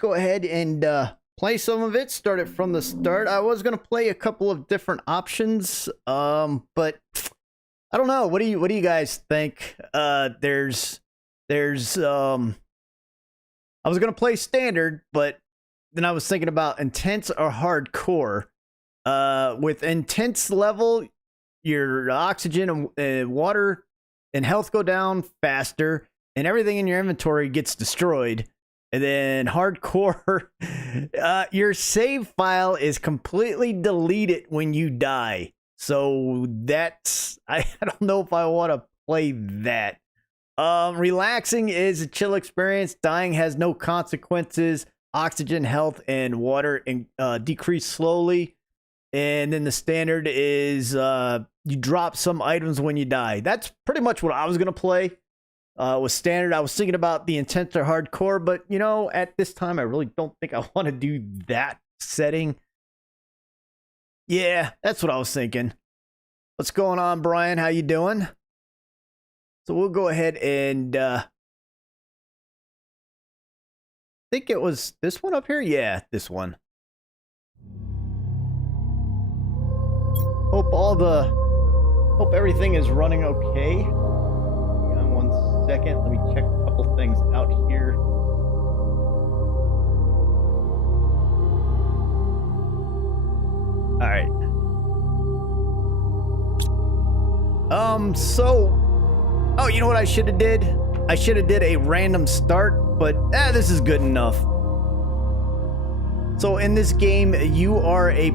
go ahead and play some of it. Start it from the start. I was gonna play a couple of different options, but I don't know. What do you guys think? There's I was gonna play standard, but then I was thinking about intense or hardcore. With intense level, your oxygen and water and health go down faster, and everything in your inventory gets destroyed. And then hardcore, your save file is completely deleted when you die. So that's, I don't know if I want to play that. Relaxing is a chill experience. Dying has no consequences. Oxygen, health, and water decrease slowly. And then the standard is you drop some items when you die. That's pretty much what I was going to play. Was standard. I was thinking about the intense or hardcore, but you know, at this time, I really don't think I want to do that setting. Yeah, that's what I was thinking. What's going on, Brian? How you doing? So we'll go ahead and I think it was this one up here. Yeah, this one. Hope everything is running okay. Second, let me check a couple things out here. All right. Oh, you know what I should have did? I should have did a random start, but this is good enough. So in this game, you are a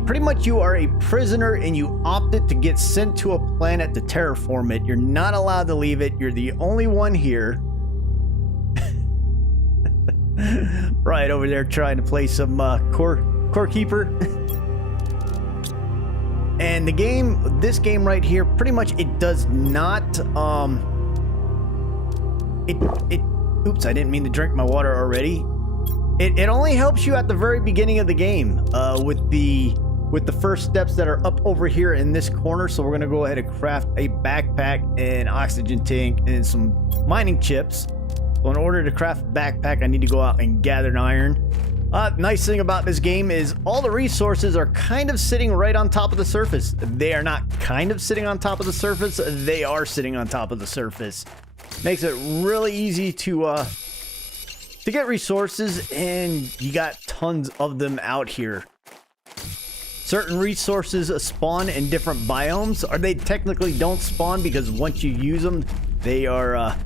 prisoner, and you opted to get sent to a planet to terraform it. You're not allowed to leave it. You're the only one here. Right over there trying to play some core keeper. And this game right here, pretty much it does not oops, I didn't mean to drink my water already. It only helps you at the very beginning of the game with the first steps that are up over here in this corner. So we're gonna go ahead and craft a backpack, an oxygen tank, and some mining chips. So in order to craft a backpack, I need to go out and gather an iron. Nice thing about this game is all the resources are kind of sitting right on top of the surface. They are not kind of sitting on top of the surface. They are sitting on top of the surface. Makes it really easy to get resources, and you got tons of them out here. Certain resources spawn in different biomes, or they technically don't spawn because once you use them, they are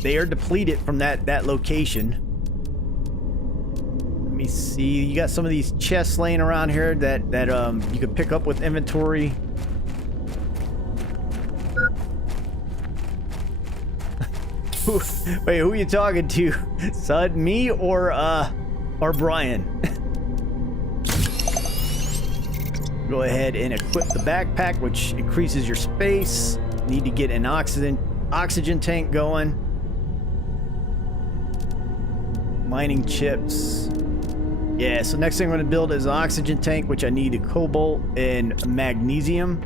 depleted from that location. Let me see. You got some of these chests laying around here that you could pick up with inventory. Wait, who are you talking to? Sud, me, or Brian? Go ahead and equip the backpack, which increases your space. Need to get an oxygen tank going. Mining chips. Yeah, so next thing I'm going to build is an oxygen tank, which I need a cobalt and magnesium.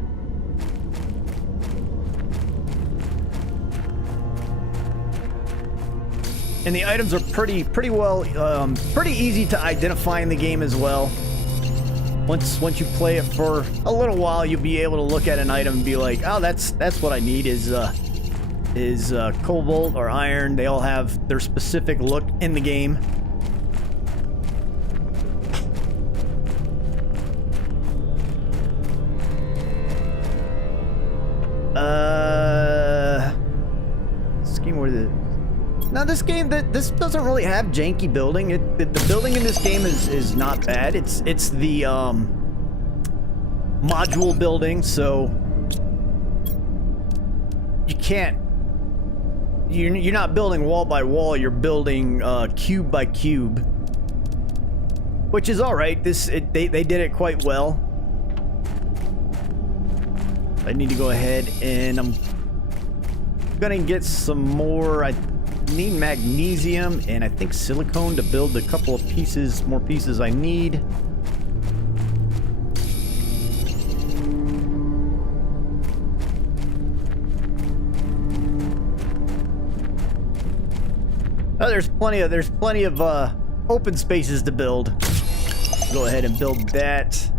And the items are pretty easy to identify in the game as well. Once you play it for a little while, you'll be able to look at an item and be like, oh, that's what I need is cobalt or iron. They all have their specific look in the game. Now this game, this doesn't really have janky building. The building in this game is not bad. It's the module building, so you're not building wall by wall. You're building cube by cube, which is all right. They did it quite well. I need to go ahead and I'm gonna get some more. I need magnesium and I think silicone to build a couple of more pieces I need. Oh, there's plenty of open spaces to build. Go ahead and build that.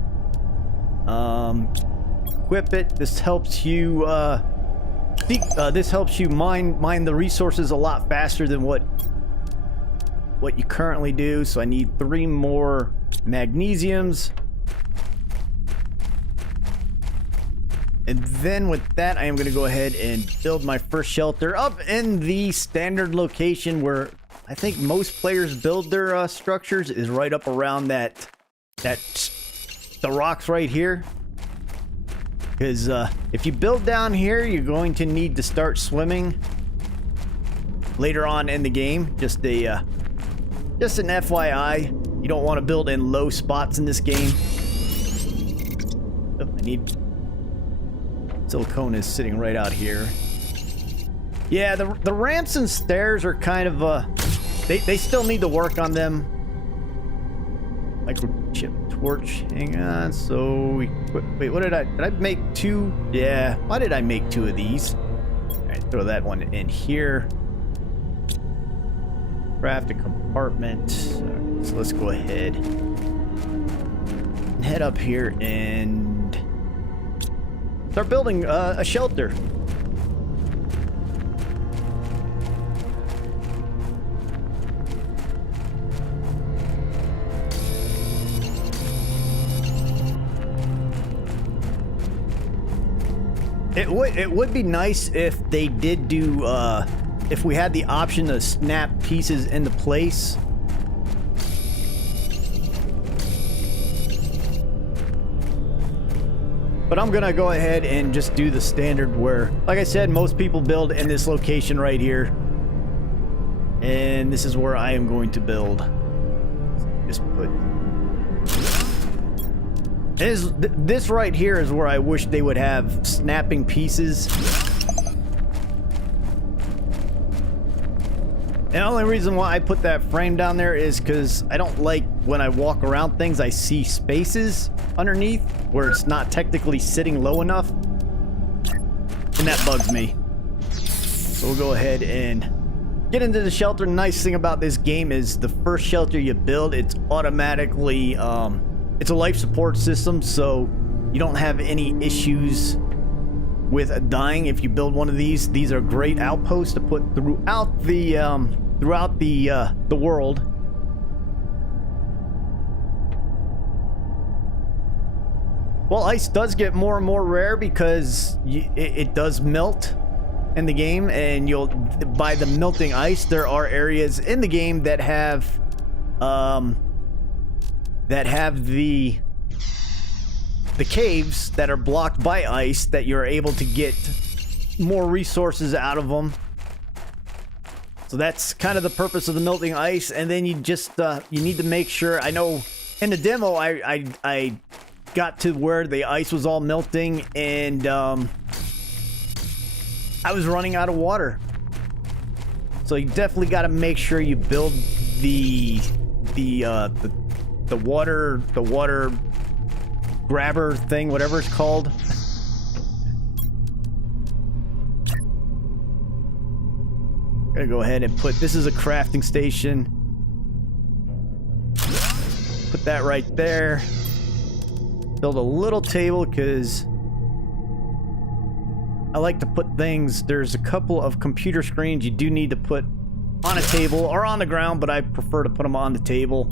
Equip it. This helps you mine the resources a lot faster than what you currently do. So I need 3 more magnesiums. And then with that, I am going to go ahead and build my first shelter up in the standard location where I think most players build their structures, is right up around the rocks right here. Because if you build down here, you're going to need to start swimming later on in the game. Just an FYI, you don't want to build in low spots in this game. Oh, I need... Silicone is sitting right out here. Yeah, the ramps and stairs are kind of they still need to work on them. Microchip torch. Hang on. So wait, what did I make 2? Yeah. Why did I make 2 of these? All right, throw that one in here. Craft a compartment. So let's go ahead and head up here and start building a shelter. It would be nice if they did do if we had the option to snap pieces into place. But I'm gonna go ahead and just do the standard where, like I said, most people build in this location right here. And this is where I am going to build. Just put... This right here is where I wish they would have snapping pieces. And the only reason why I put that frame down there is because I don't like when I walk around things, I see spaces underneath where it's not technically sitting low enough, and that bugs me. So we'll go ahead and get into the shelter. Nice thing about this game is the first shelter you build, it's automatically it's a life support system, so you don't have any issues with dying if you build one of these. These are great outposts to put throughout the world. Well, ice does get more and more rare because it does melt in the game, and by the melting ice, there are areas in the game that have the caves that are blocked by ice that you're able to get more resources out of them. So that's kind of the purpose of the melting ice. And then you just you need to make sure. I know in the demo I got to where the ice was all melting, and I was running out of water. So you definitely got to make sure you build the water grabber thing, whatever it's called. Gonna go ahead and put, this is a crafting station. Put that right there. Build a little table because I like to put things, there's a couple of computer screens you do need to put on a table or on the ground, but I prefer to put them on the table.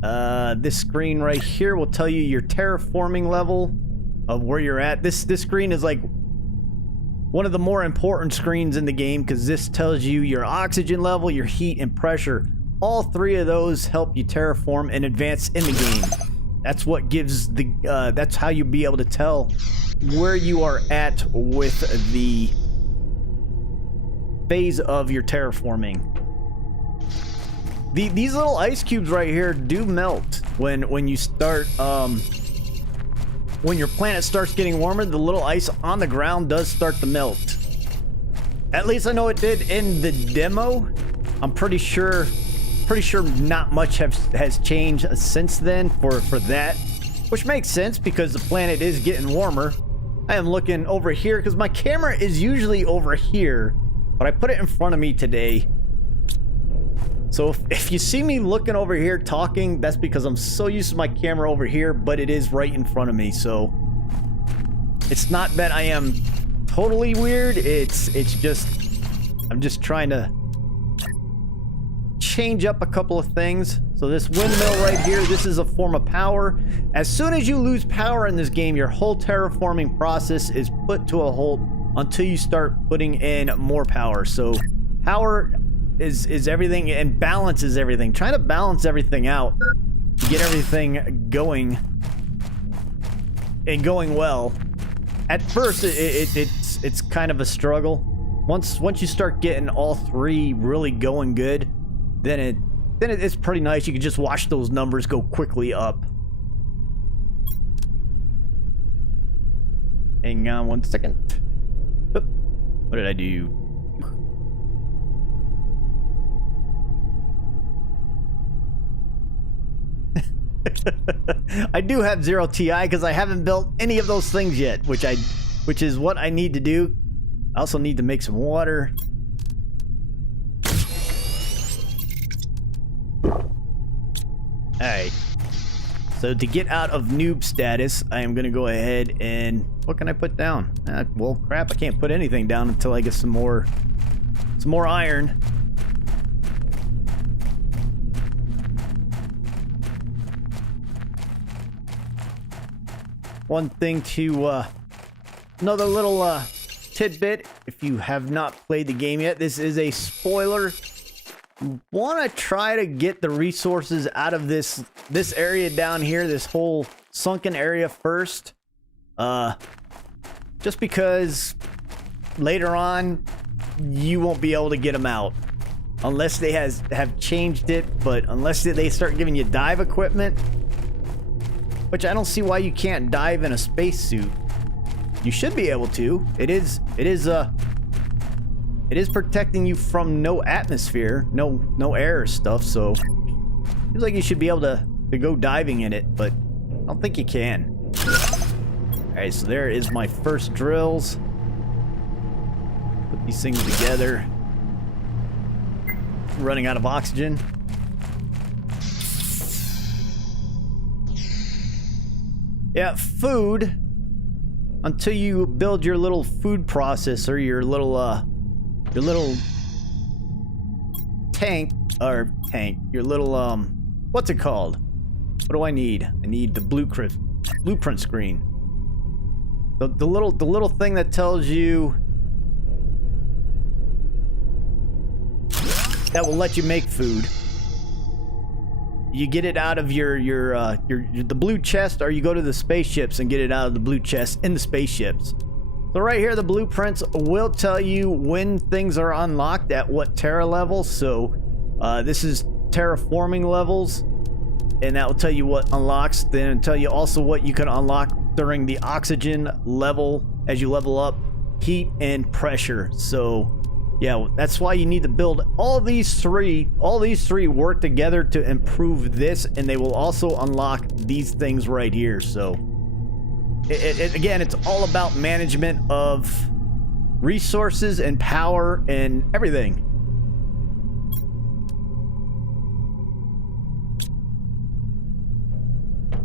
This screen right here will tell you your terraforming level of where you're at. This screen is like one of the more important screens in the game because this tells you your oxygen level, your heat, and pressure. All 3 of those help you terraform and advance in the game. That's what gives the that's how you'll be able to tell where you are at with the phase of your terraforming. These little ice cubes right here do melt when you start when your planet starts getting warmer. The little ice on the ground does start to melt. At least I know it did in the demo. I'm pretty sure not much has changed since then for that, which makes sense because the planet is getting warmer. I am looking over here because my camera is usually over here, but I put it in front of me today. So if you see me looking over here talking, that's because I'm so used to my camera over here, but it is right in front of me, so it's not that I am totally weird. It's just I'm just trying to change up a couple of things. So this windmill right here, this is a form of power. As soon as you lose power in this game, your whole terraforming process is put to a halt until you start putting in more power. So power is everything, and balance is everything. Trying to balance everything out to get everything going and going well. At first, it's kind of a struggle. Once you start getting all three really going good, then it's pretty nice. You can just watch those numbers go quickly up. Hang on 1 second. Oop. What did I do? I do have 0 TI because I haven't built any of those things yet, which is what I need to do. I also need to make some water. Alright. So to get out of noob status, I am going to go ahead and... What can I put down? Well, crap, I can't put anything down until I get some more iron. One thing to... another little tidbit, if you have not played the game yet, this is a spoiler. Want to try to get the resources out of this area down here, this whole sunken area first, just because later on you won't be able to get them out unless they have changed it. But unless they start giving you dive equipment, which I don't see why you can't dive in a spacesuit. You should be able to. It is protecting you from no atmosphere, no air or stuff, so seems like you should be able to go diving in it, but I don't think you can. Alright, so there is my first drills. Put these things together. Running out of oxygen. Yeah, food. Until you build your little food processor, your little your little what's it called? What do I need? I need the blueprint screen. The little thing that tells you that will let you make food. You get it out of the blue chest, or you go to the spaceships and get it out of the blue chest in the spaceships. So right here, the blueprints will tell you when things are unlocked at what Terra level. So this is terraforming levels, and that will tell you what unlocks. Then it'll tell you also what you can unlock during the oxygen level as you level up, heat and pressure. So yeah, that's why you need to build all these three. All these three work together to improve this, and they will also unlock these things right here. So again, it's all about management of resources and power and everything.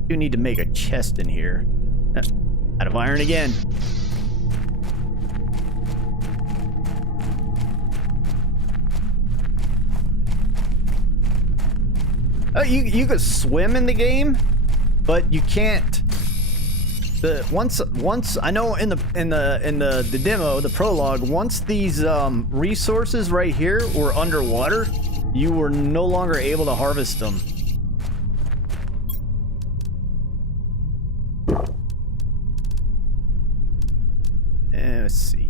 You need to make a chest in here. Out of iron again. Oh, you could swim in the game, but you can't. Once I know in the demo, the prologue, once these resources right here were underwater, you were no longer able to harvest them. Let's see.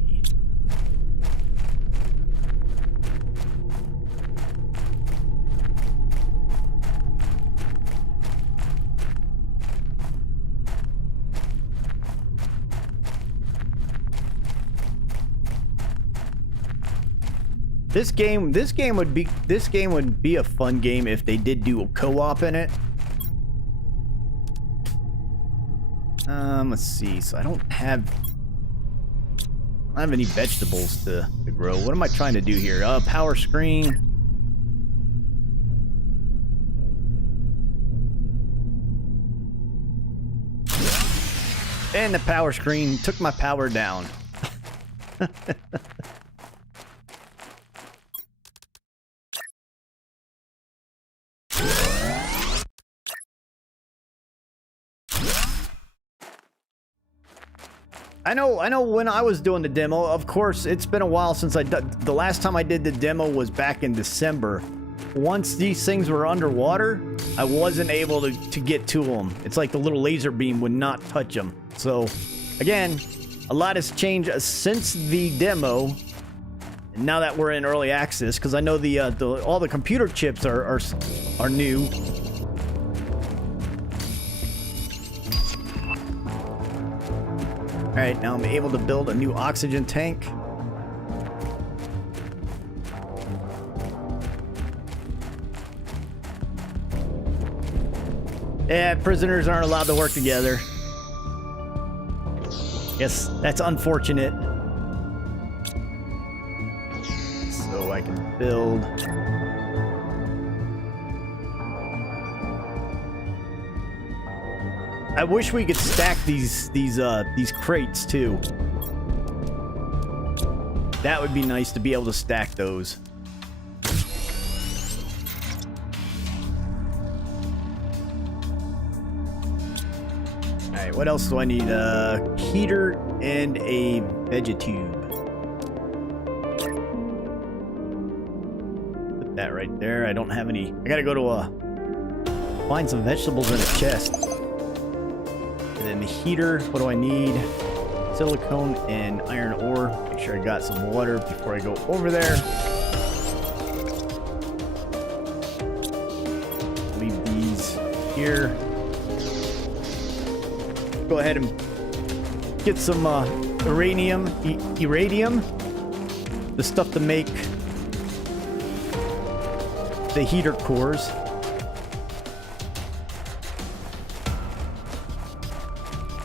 This game would be a fun game if they did do a co-op in it. Let's see. So I don't have any vegetables to grow. What am I trying to do here? Power screen. And the power screen took my power down. I know when I was doing the demo, of course, it's been a while since the last time I did the demo was back in December. Once these things were underwater, I wasn't able to get to them. It's like the little laser beam would not touch them. So, again, a lot has changed since the demo. Now that we're in early access, because I know all the computer chips are new. All right, now I'm able to build a new oxygen tank. Yeah, prisoners aren't allowed to work together. Yes, that's unfortunate. So I can build. I wish we could stack these crates too. That would be nice to be able to stack those. Alright, what else do I need? A heater and a vegetube. Put that right there. I don't have any. I gotta go to find some vegetables in a chest. And then the heater, what do I need? Silicone and iron ore. Make sure I got some water before I go over there. Leave these here. Go ahead and get some uranium, irradium, the stuff to make the heater cores.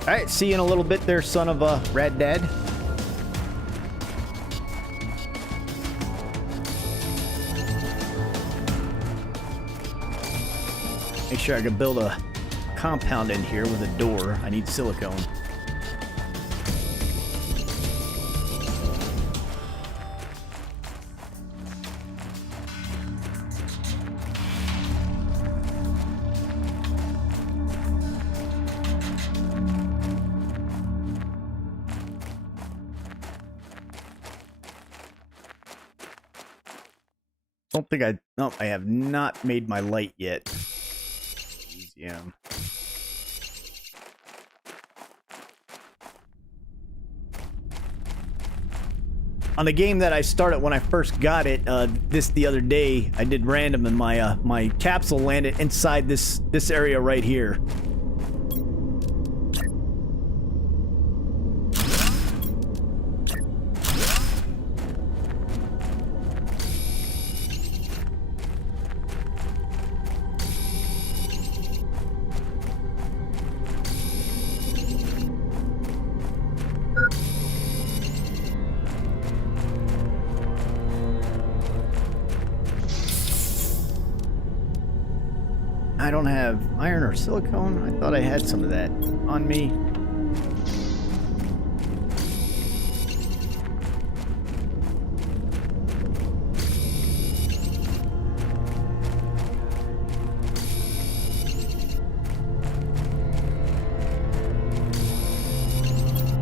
All right, see you in a little bit there, son of a rad dad. Make sure I can build a compound in here with a door. I need silicone. Don't think I... No, I have not made my light yet. Museum. On the game that I started when I first got it, the other day, I did random and my capsule landed inside this area right here. I don't have iron or silicone. I thought I had some of that on me.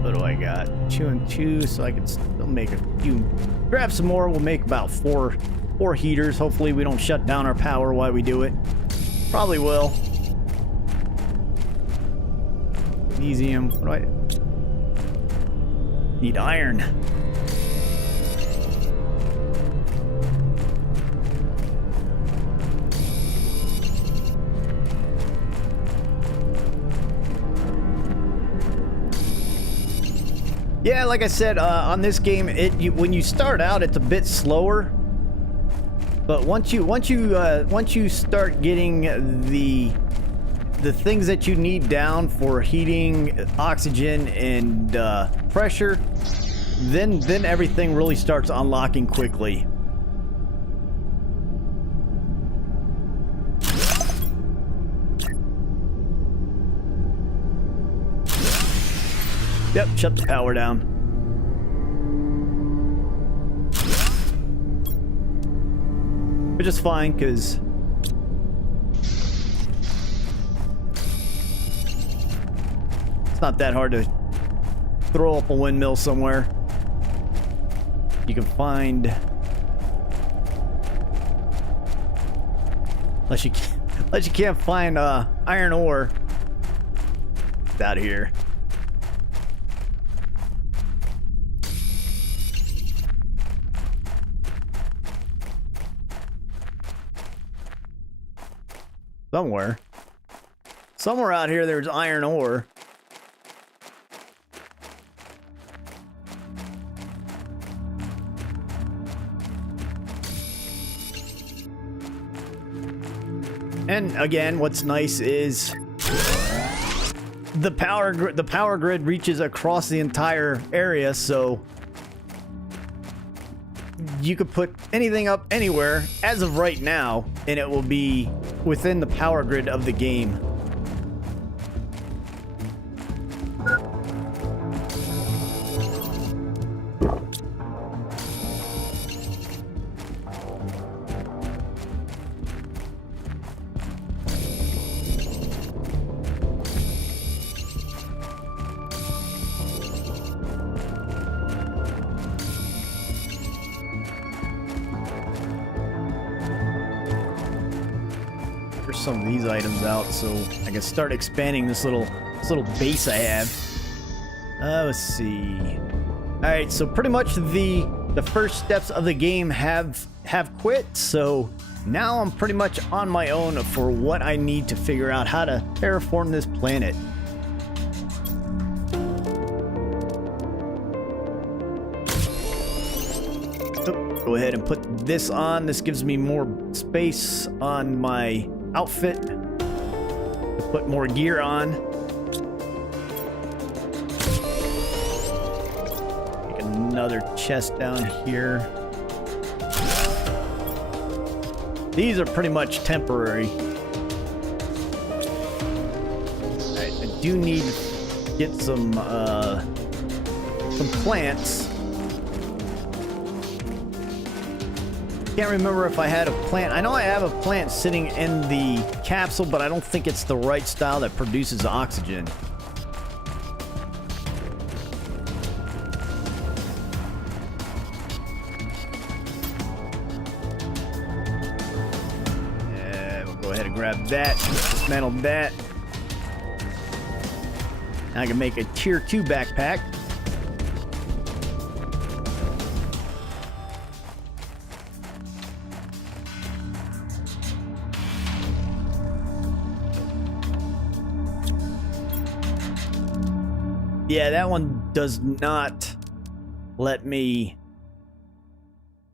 What do I got? 2 and 2, so I can still make a few. Grab some more. We'll make about four heaters. Hopefully we don't shut down our power while we do it. Probably will. Magnesium. What do I need? Iron. Yeah, like I said, on this game, when you start out, it's a bit slower. But once you start getting the things that you need down for heating, oxygen, and pressure, then everything really starts unlocking quickly. Yep, shut the power down. Which is fine, because it's not that hard to throw up a windmill somewhere. You can find... Unless you can't find iron ore. It's out here. Somewhere out here there's iron ore. And again, what's nice is the power grid reaches across the entire area, so you could put anything up anywhere as of right now, and it will be within the power grid of the game. Some of these items out so I can start expanding this little base I have. Let's see. All right, so pretty much the first steps of the game have quit, so now I'm pretty much on my own for what I need to figure out how to terraform this planet. Go ahead and put this on. This gives me more space on my outfit to put more gear on. Make another chest down here. These are pretty much temporary. I do need to get some plants. Can't remember if I had a plant. I know I have a plant sitting in the capsule, but I don't think it's the right style that produces oxygen. Yeah, we'll go ahead and grab that. Dismantle that. Now I can make a tier 2 backpack. Yeah, that one does not let me...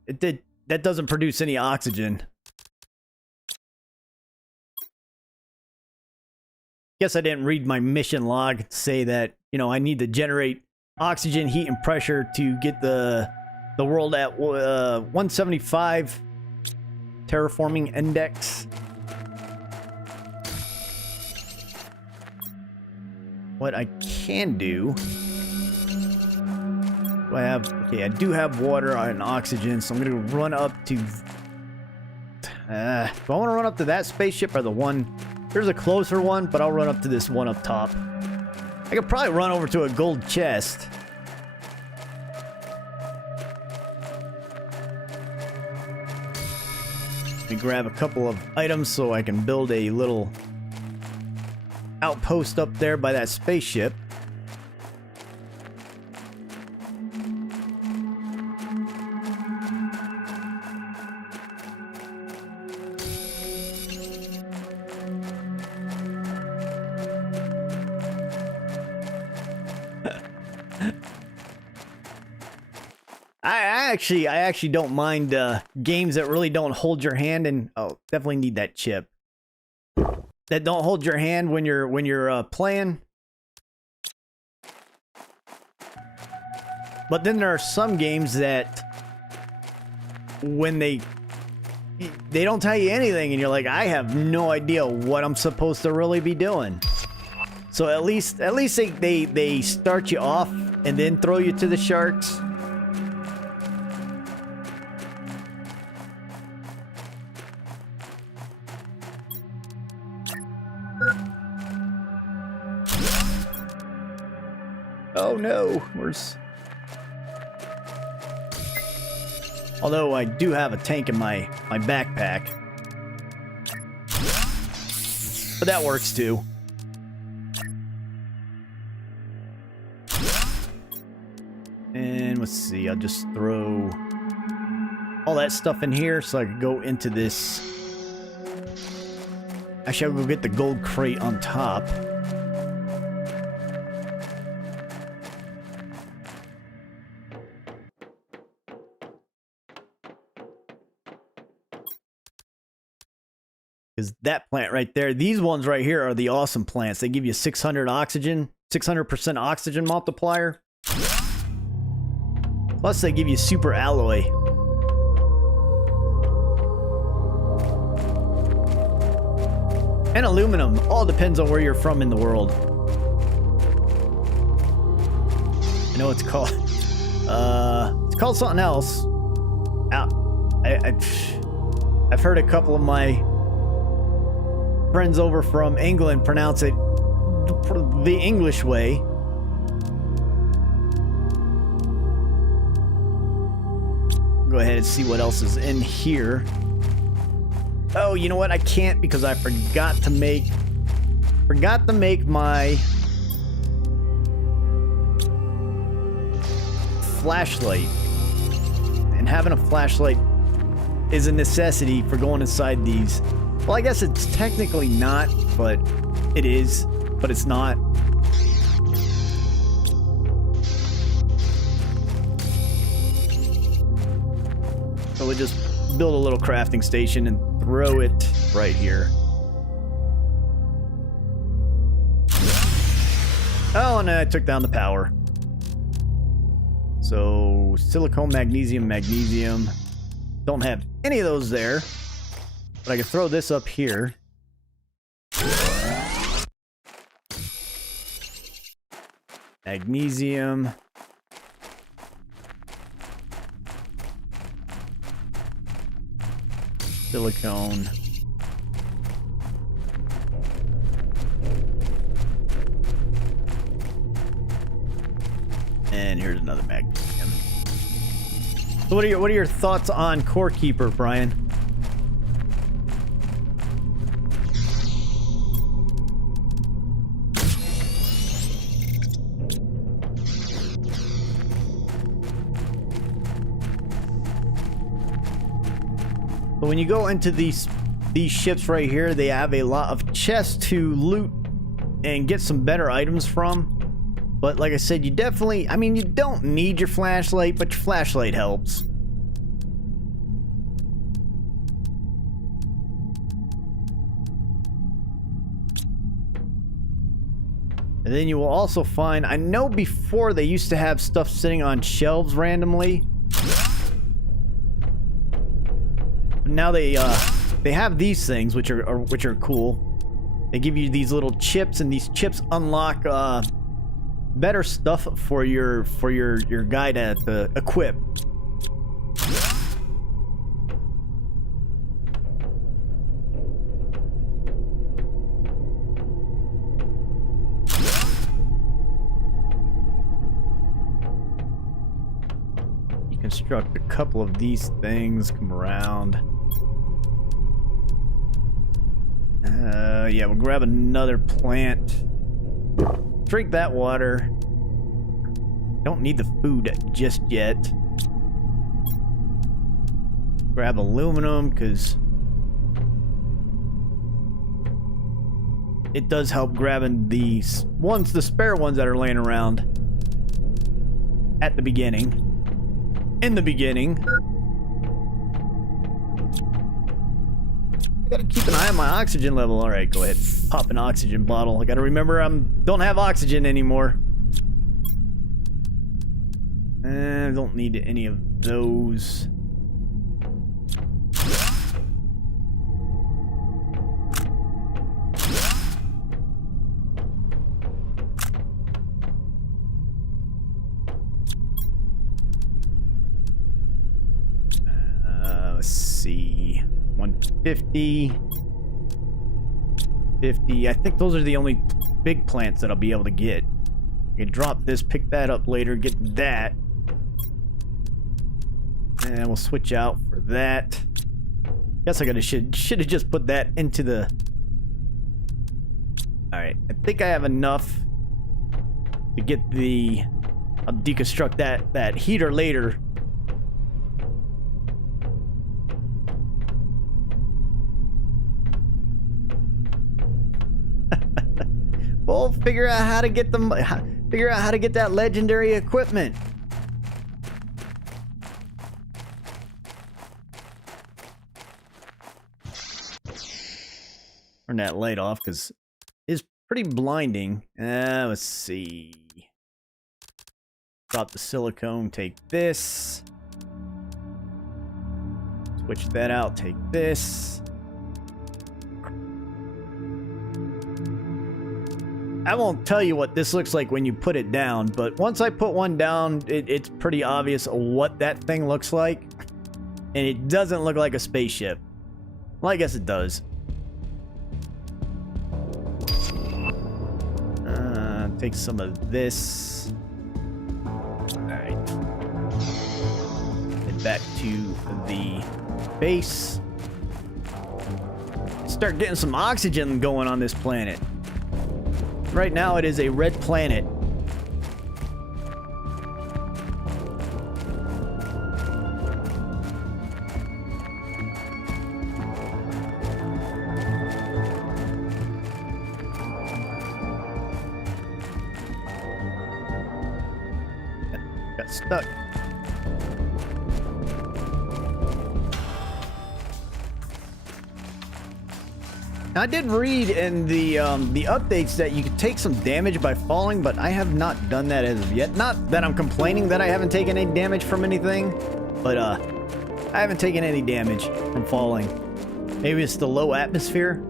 That doesn't produce any oxygen. Guess I didn't read my mission log to say that, you know, I need to generate oxygen, heat, and pressure to get the world at 175 terraforming index. What I can do... Okay, I do have water and oxygen, so I'm going to run up to... do I want to run up to that spaceship or the one... There's a closer one, but I'll run up to this one up top. I could probably run over to a gold chest. Let me grab a couple of items so I can build a little outpost up there by that spaceship. I actually don't mind games that really don't hold your hand, and oh, definitely need that chip. That don't hold your hand when you're playing. But then there are some games that when they don't tell you anything, and you're like, I have no idea what I'm supposed to really be doing. So at least they start you off and then throw you to the sharks. Oh no, where's... Although I do have a tank in my backpack. But that works too. And let's see, I'll just throw all that stuff in here so I can go into this. Actually, I'll go get the gold crate on top. Because that plant right there, these ones right here are the awesome plants. They give you 600 oxygen, 600% oxygen multiplier. Plus, they give you super alloy. And aluminum. All depends on where you're from in the world. I know it's called... it's called something else. I've heard a couple of my friends over from England pronounce it the English way. Go ahead and see what else is in here. Oh, you know what? I can't because I forgot to make my flashlight. And having a flashlight is a necessity for going inside these. Well, I guess it's technically not, but it is, but it's not. So we just build a little crafting station and throw it right here. Oh, and I took down the power. So silicone, magnesium, magnesium. Don't have any of those there. But I can throw this up here. Magnesium. Silicone. And here's another magnesium. So what are your thoughts on Core Keeper, Brian? But when you go into these ships right here, they have a lot of chests to loot and get some better items from. But like I said, you definitely, I mean, you don't need your flashlight, but your flashlight helps. And then you will also find, I know before they used to have stuff sitting on shelves randomly. Now they have these things which are cool. They give you these little chips, and these chips unlock better stuff for your guy to equip. You construct a couple of these things, come around. Yeah, we'll grab another plant. Drink that water. Don't need the food just yet. Grab aluminum, because it does help grabbing these ones, the spare ones that are laying around at the beginning. In the beginning. Gotta keep an eye on my oxygen level. Alright, go ahead. Pop an oxygen bottle. I gotta remember I don't have oxygen anymore. I don't need any of those. 50. 50. I think those are the only big plants that I'll be able to get. I can drop this, pick that up later, get that. And we'll switch out for that. Guess I should have just put that into the... Alright, I think I have enough to get the... I'll deconstruct that heater later. We'll figure out how to get them. Figure out how to get that legendary equipment. Turn that light off because it's pretty blinding. Let's see. Drop the silicone. Take this. Switch that out. Take this. I won't tell you what this looks like when you put it down, but once I put one down, it's pretty obvious what that thing looks like. And it doesn't look like a spaceship. Well, I guess it does. Take some of this. Alright. Head back to the base. Start getting some oxygen going on this planet. Right now it is a red planet. Got stuck. I did read in the updates that you could take some damage by falling, but I have not done that as of yet. Not that I'm complaining that I haven't taken any damage from anything, but I haven't taken any damage from falling. Maybe it's the low atmosphere.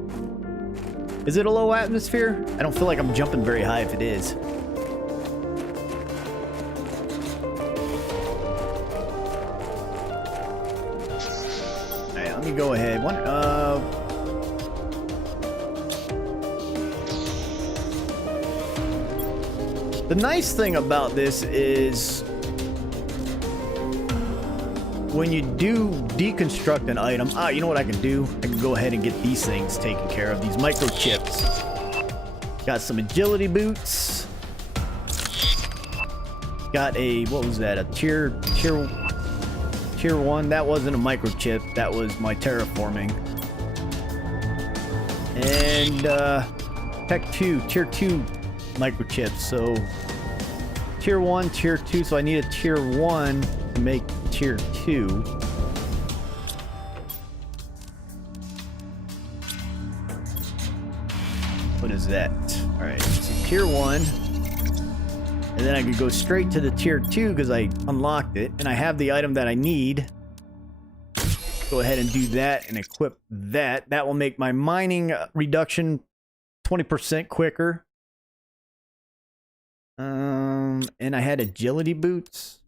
Is it a low atmosphere? I don't feel like I'm jumping very high if it is. Alright, let me go ahead. The nice thing about this is when you do deconstruct an item, you know what I can do? I can go ahead and get these things taken care of, these microchips. Got some agility boots. Got a, what was that? A tier 1. That wasn't a microchip, that was my terraforming. And tech 2, tier 2 microchips. So tier 1, tier 2, so I need a tier 1 to make tier 2. What is that? Alright, so tier 1. And then I could go straight to the tier 2 because I unlocked it. And I have the item that I need. Go ahead and do that and equip that. That will make my mining reduction 20% quicker. And I had agility boots.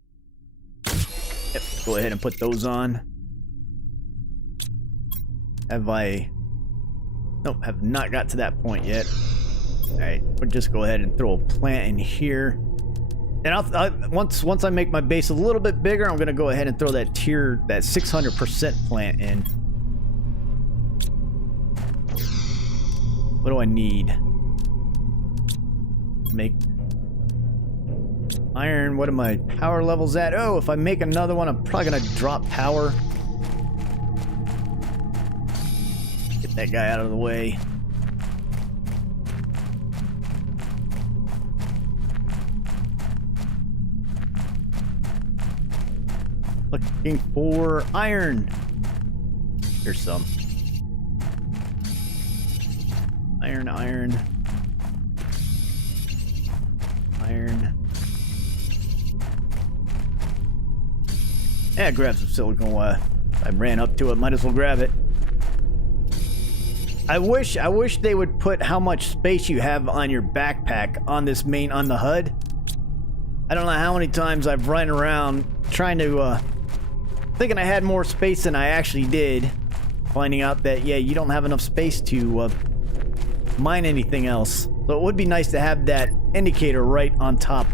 Yep, go ahead and put those on. Have I... Nope, have not got to that point yet. Alright, we'll just go ahead and throw a plant in here. And once I make my base a little bit bigger, I'm gonna go ahead and throw that 600% plant in. What do I need? Make iron. What are my power levels at? Oh, if I make another one, I'm probably gonna drop power. Get that guy out of the way. Looking for iron. Here's some. Iron. Yeah, grab some silicone while I ran up to it. Might as well grab it. I wish they would put how much space you have on your backpack on this on the HUD. I don't know how many times I've run around trying to thinking I had more space than I actually did. finding out that, yeah, you don't have enough space to mine anything else. So it would be nice to have that indicator right on top.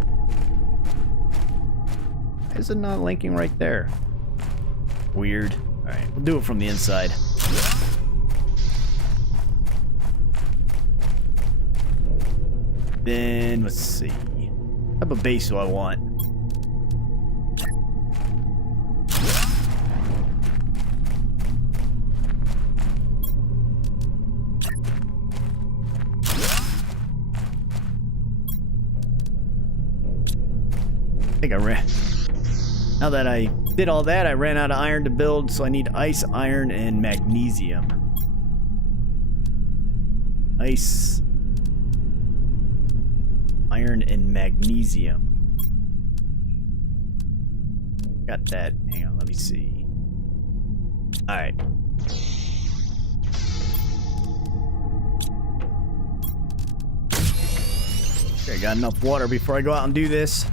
Is it not linking right there? Weird. Alright, we'll do it from the inside. Then, let's see. What type of base do I want? I think I ran. Now that I did all that, I ran out of iron to build, so I need ice, iron, and magnesium. Ice, iron, and magnesium. Got that. Hang on, let me see. Alright. Okay, got enough water before I go out and do this.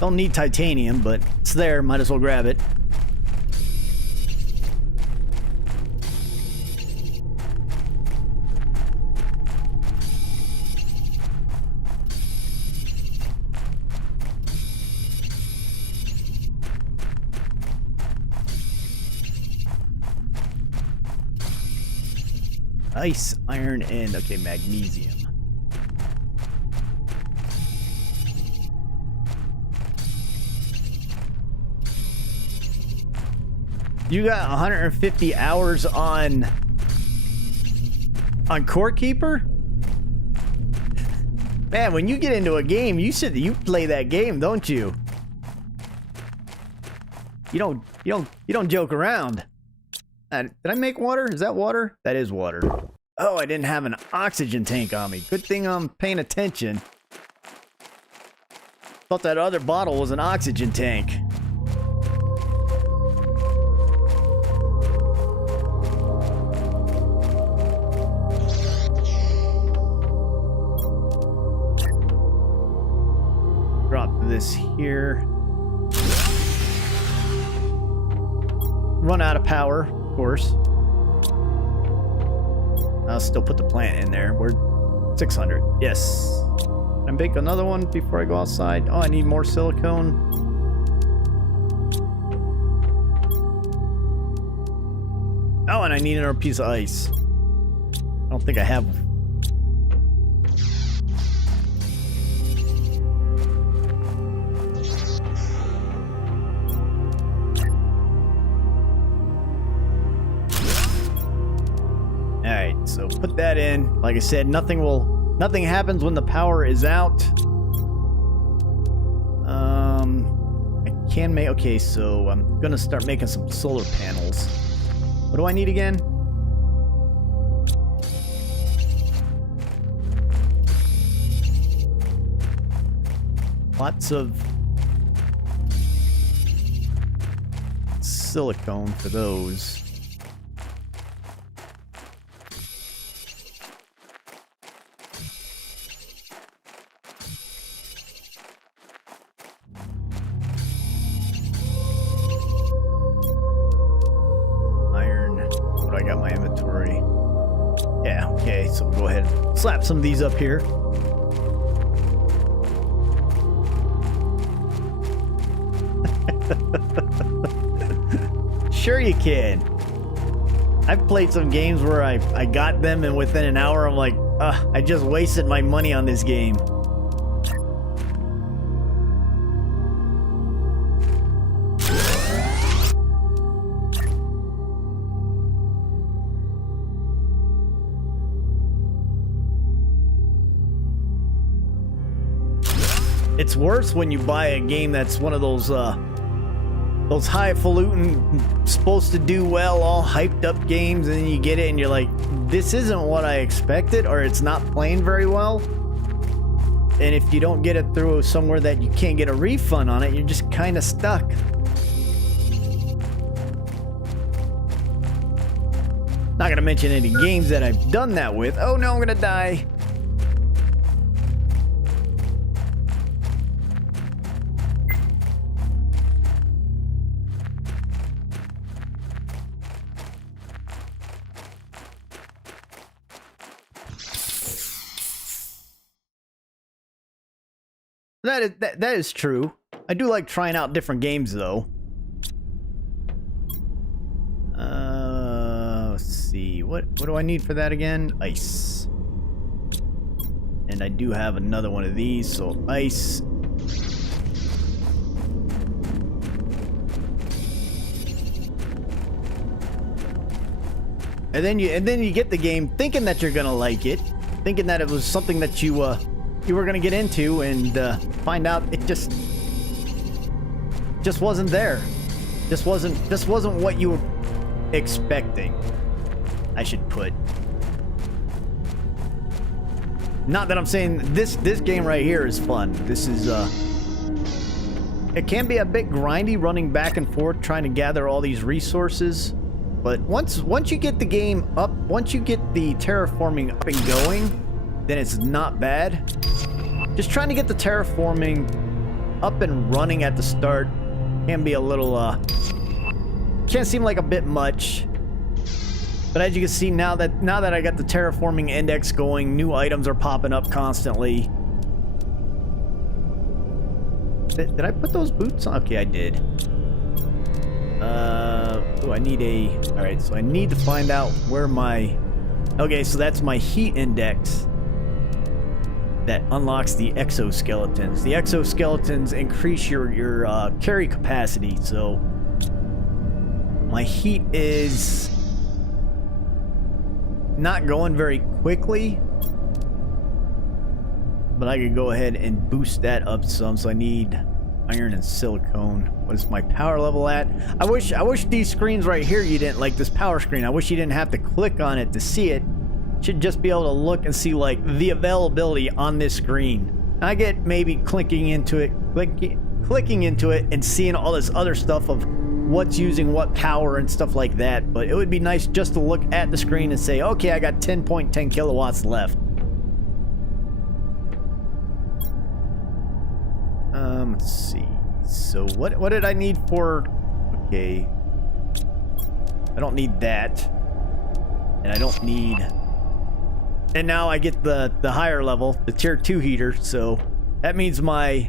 Don't need titanium, but it's there. Might as well grab it. Ice, iron, and, okay, magnesium. You got 150 hours on Court Keeper? Man, when you get into a game, you play that game, don't you? You don't joke around. Did I make water? Is that water? That is water. Oh, I didn't have an oxygen tank on me. Good thing I'm paying attention. Thought that other bottle was an oxygen tank. Drop this here. Run out of power, of course. I'll still put the plant in there. We're 600. Yes. Can I bake another one before I go outside? Oh, I need more silicone. Oh, and I need another piece of ice. I don't think I have one. Alright, so put that in. Like I said, nothing happens when the power is out. I can make, okay, so I'm gonna start making some solar panels. What do I need again? Lots of silicone for those. So we'll go ahead and slap some of these up here. Sure you can. I've played some games where I got them and within an hour I'm like, I just wasted my money on this game. It's worse when you buy a game that's one of those highfalutin, supposed to do well, all hyped up games, and then you get it and you're like, this isn't what I expected, or it's not playing very well. And if you don't get it through somewhere that you can't get a refund on it, you're just kind of stuck. Not gonna mention any games that I've done that with. Oh no, I'm gonna die. That is true. I do like trying out different games, though. Let's see. What do I need for that again? Ice. And I do have another one of these, so ice. And then you get the game thinking that you're gonna like it, thinking that it was something that you were gonna get into, and find out it just wasn't there. Just wasn't what you were expecting, I should put. Not that I'm saying this game right here is fun. This is it can be a bit grindy running back and forth trying to gather all these resources. But once you get the game up, once you get the terraforming up and going, then it's not bad. Just trying to get the terraforming up and running at the start can be a little can seem like a bit much. But as you can see, now that I got the terraforming index going, new items are popping up constantly. Did I put those boots on? Okay, I did. Oh, I need a... Alright, so I need to find out where my... Okay, so that's my heat index that unlocks the exoskeletons. The exoskeletons increase your carry capacity, so... My heat is... not going very quickly, but I could go ahead and boost that up some. So I need iron and silicone. What is my power level at? I wish these screens right here, you didn't, like this power screen, I wish you didn't have to click on it to see it. You should just be able to look and see like the availability on this screen. I get maybe clicking into it and seeing all this other stuff of what's using what power and stuff like that, but it would be nice just to look at the screen and say, okay, I got 10.10 kilowatts left. Let's see. So what did I need for... Okay. I don't need that. And I don't need... And now I get the higher level, the tier 2 heater, so that means my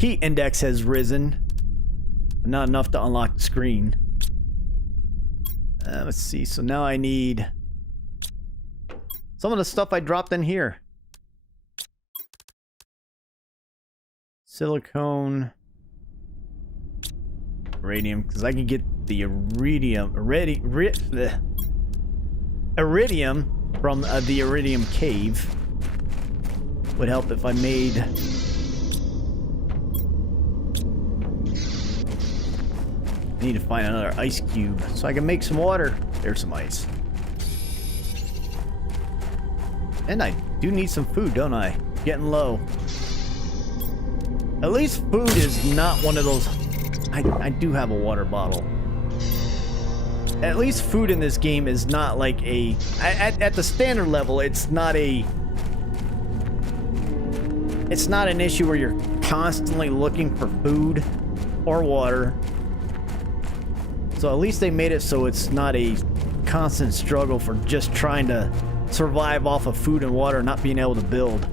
heat index has risen. Not enough to unlock the screen. Let's see. So now I need some of the stuff I dropped in here. Silicone. Iridium, because I can get the iridium from the iridium cave. Would help if I made... I need to find another ice cube so I can make some water. There's some ice. And I do need some food, don't I? Getting low. At least food is not one of those... I do have a water bottle. At least food in this game is not like a... At the standard level, it's not a... It's not an issue where you're constantly looking for food or water. So at least they made it so it's not a constant struggle for just trying to survive off of food and water, not being able to build.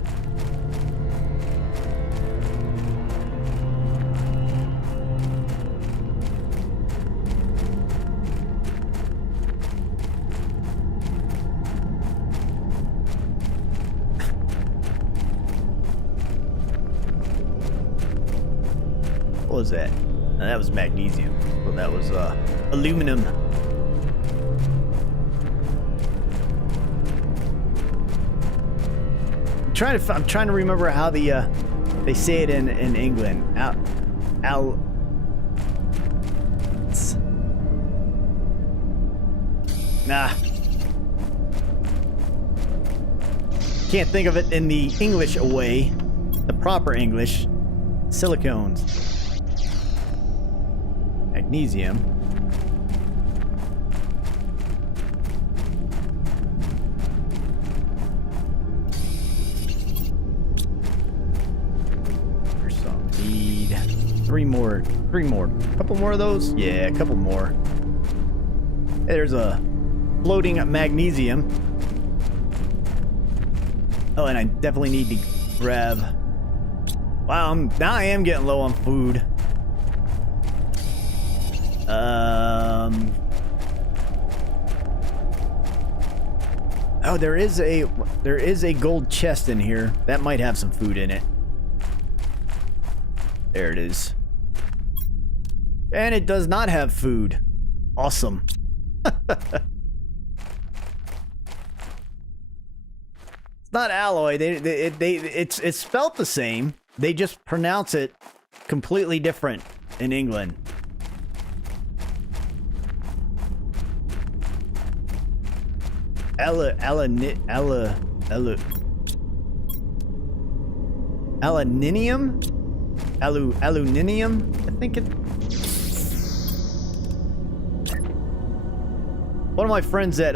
What was that? No, that was magnesium. So that was aluminum. I'm trying to remember how the they say it in England. Nah. Can't think of it in the English way. The proper English. Silicones. Magnesium. There's some. Need three more. Couple more of those? Yeah, a couple more. Hey, there's a floating magnesium. Oh, and I definitely need to grab Wow, now I am getting low on food. Oh, there is a gold chest in here. That might have some food in it. There it is. And it does not have food. Awesome. It's not alloy. It's spelt the same. They just pronounce it completely different in England. Aluminium? I think it... One of my friends that,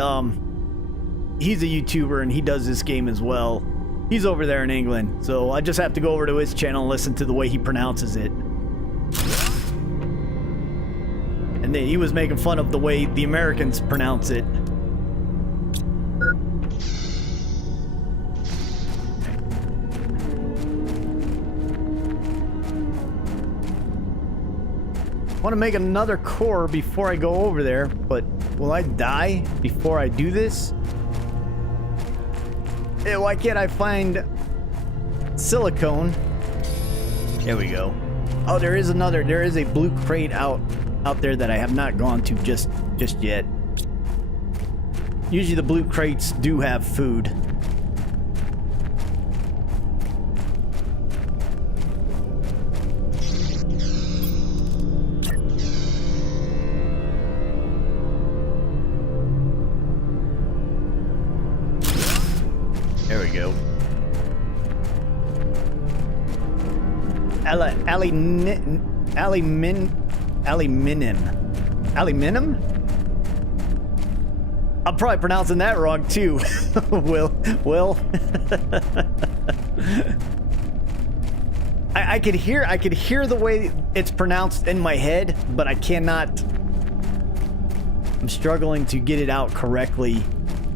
he's a YouTuber and he does this game as well. He's over there in England, so I just have to go over to his channel and listen to the way he pronounces it. And then he was making fun of the way the Americans pronounce it. I want to make another core before I go over there, but will I die before I do this? Why can't I find silicone? There we go. Oh, there is a blue crate out there that I have not gone to just yet. Usually the blue crates do have food. There we go. Aluminum? I'm probably pronouncing that wrong too. Will. I could hear the way it's pronounced in my head, but I cannot. I'm struggling to get it out correctly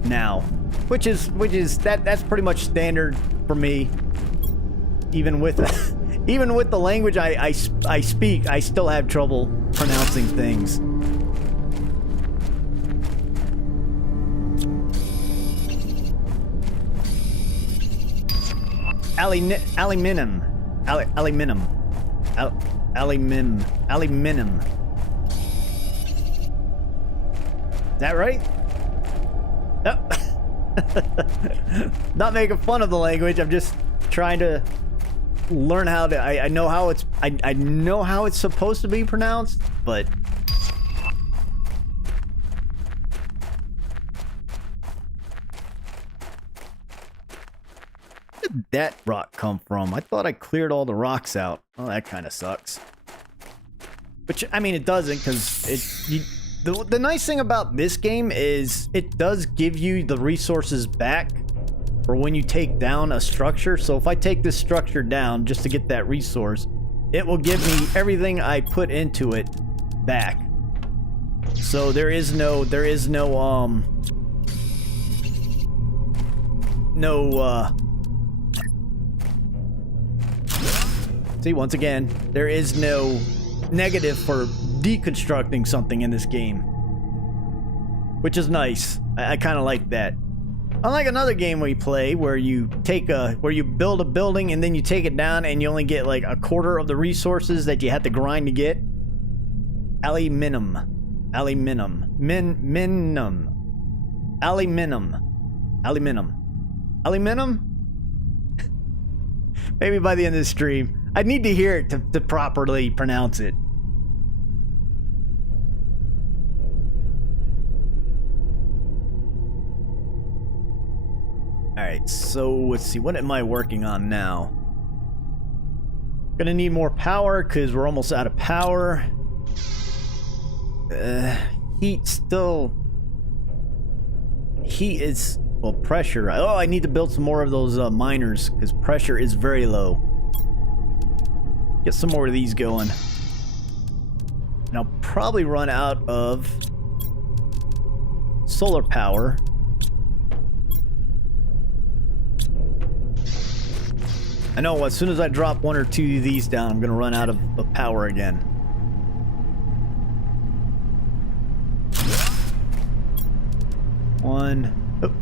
now. Which is that's pretty much standard for me. Even with the language I speak, I still have trouble pronouncing things. Aluminum. Is that right? Oh. Not making fun of the language. I'm just trying to learn how to. I know how it's. I know how it's supposed to be pronounced, but where did that rock come from? I thought I cleared all the rocks out. Well, that kind of sucks. Which I mean, it doesn't, because the nice thing about this game is it does give you the resources back for when you take down a structure. So if I take this structure down just to get that resource, it will give me everything I put into it back. So there is no see, once again, there is no negative for deconstructing something in this game, which is nice. I kind of like that. Unlike another game we play where you build a building and then you take it down and you only get like a quarter of the resources that you have to grind to get. Aluminum. Maybe by the end of the stream. I need to hear it to properly pronounce it. Alright, so let's see. What am I working on now? Gonna need more power because we're almost out of power. Heat is... well, pressure. Oh, I need to build some more of those miners because pressure is very low. Get some more of these going. And I'll probably run out of solar power. I know as soon as I drop one or two of these down, I'm gonna run out of power again. One. Oh.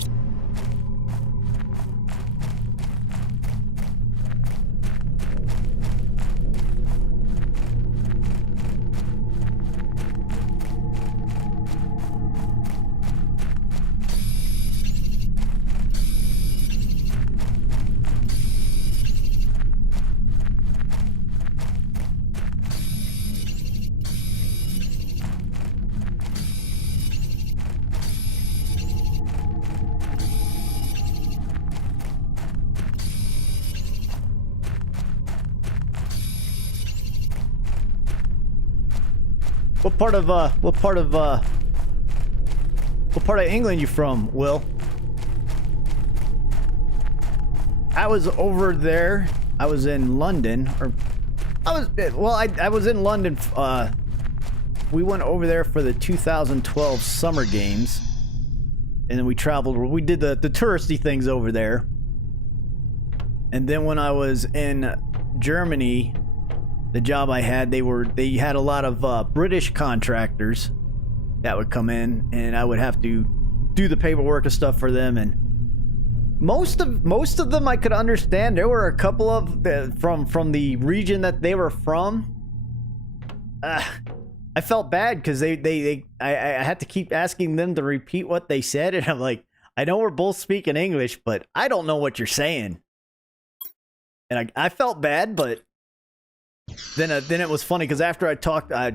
What part of England you from, Will? I was over there. I was in London, or I was in London. We went over there for the 2012 Summer Games, and then we traveled. We did the touristy things over there, and then when I was in Germany, the job I had, they had a lot of British contractors that would come in, and I would have to do the paperwork and stuff for them. And most of them I could understand. There were a couple of from the region that they were from. I felt bad because I had to keep asking them to repeat what they said, and I'm like, I know we're both speaking English, but I don't know what you're saying. And I felt bad, but then it was funny because after I talked, I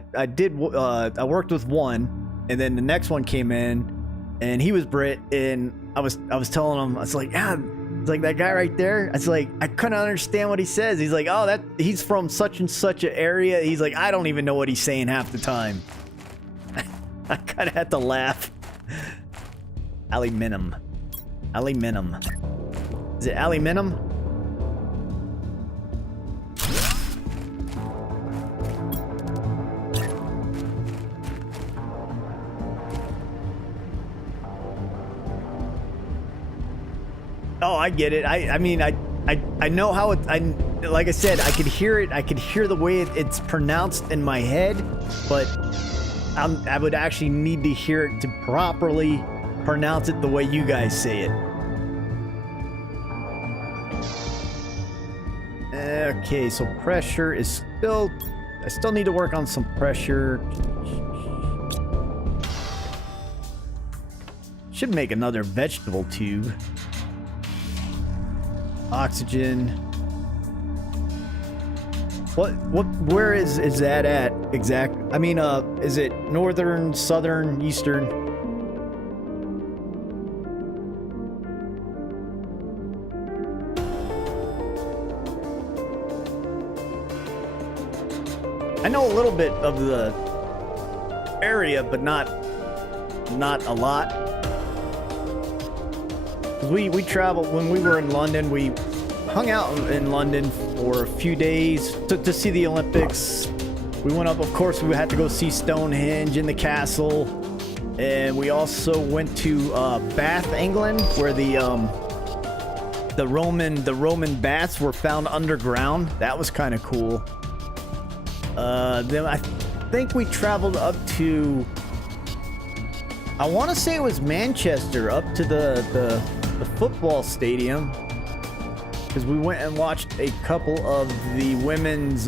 worked with one, and then the next one came in, and he was Brit, and I was telling him, I was like, yeah, it's like that guy right there. I was like, I couldn't understand what he says. He's like, oh, he's from such and such an area. He's like, I don't even know what he's saying half the time. I kind of had to laugh. Aluminium. Is it aluminium? Oh, I get it. I mean, I know how it. Like I said, I could hear it. I could hear the way it's pronounced in my head, but I would actually need to hear it to properly pronounce it the way you guys say it. Okay, so pressure is still. I still need to work on some pressure. Should make another vegetable tube. Oxygen. Where is that at exact? I mean, is it northern, southern, eastern? I know a little bit of the area, but not a lot. We traveled when we were in London. We hung out in London for a few days to see the Olympics. We went up, of course, we had to go see Stonehenge and the castle. And we also went to Bath, England, where the Roman baths were found underground. That was kind of cool. Then I think we traveled up to, I want to say it was Manchester, up to the football stadium, because we went and watched a couple of the women's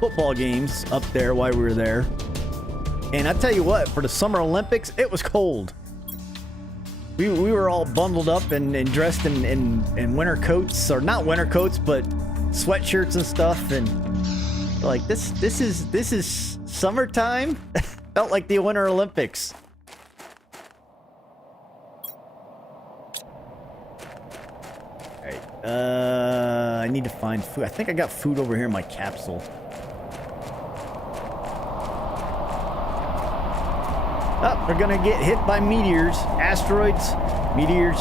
football games up there while we were there. And I tell you what, for the Summer Olympics, it was cold. We were all bundled up and dressed in winter coats, or not winter coats, but sweatshirts and stuff, and like this is summertime. Felt like the Winter Olympics. I need to find food. I think I got food over here in my capsule. Oh, we're gonna get hit by meteors, asteroids, meteors.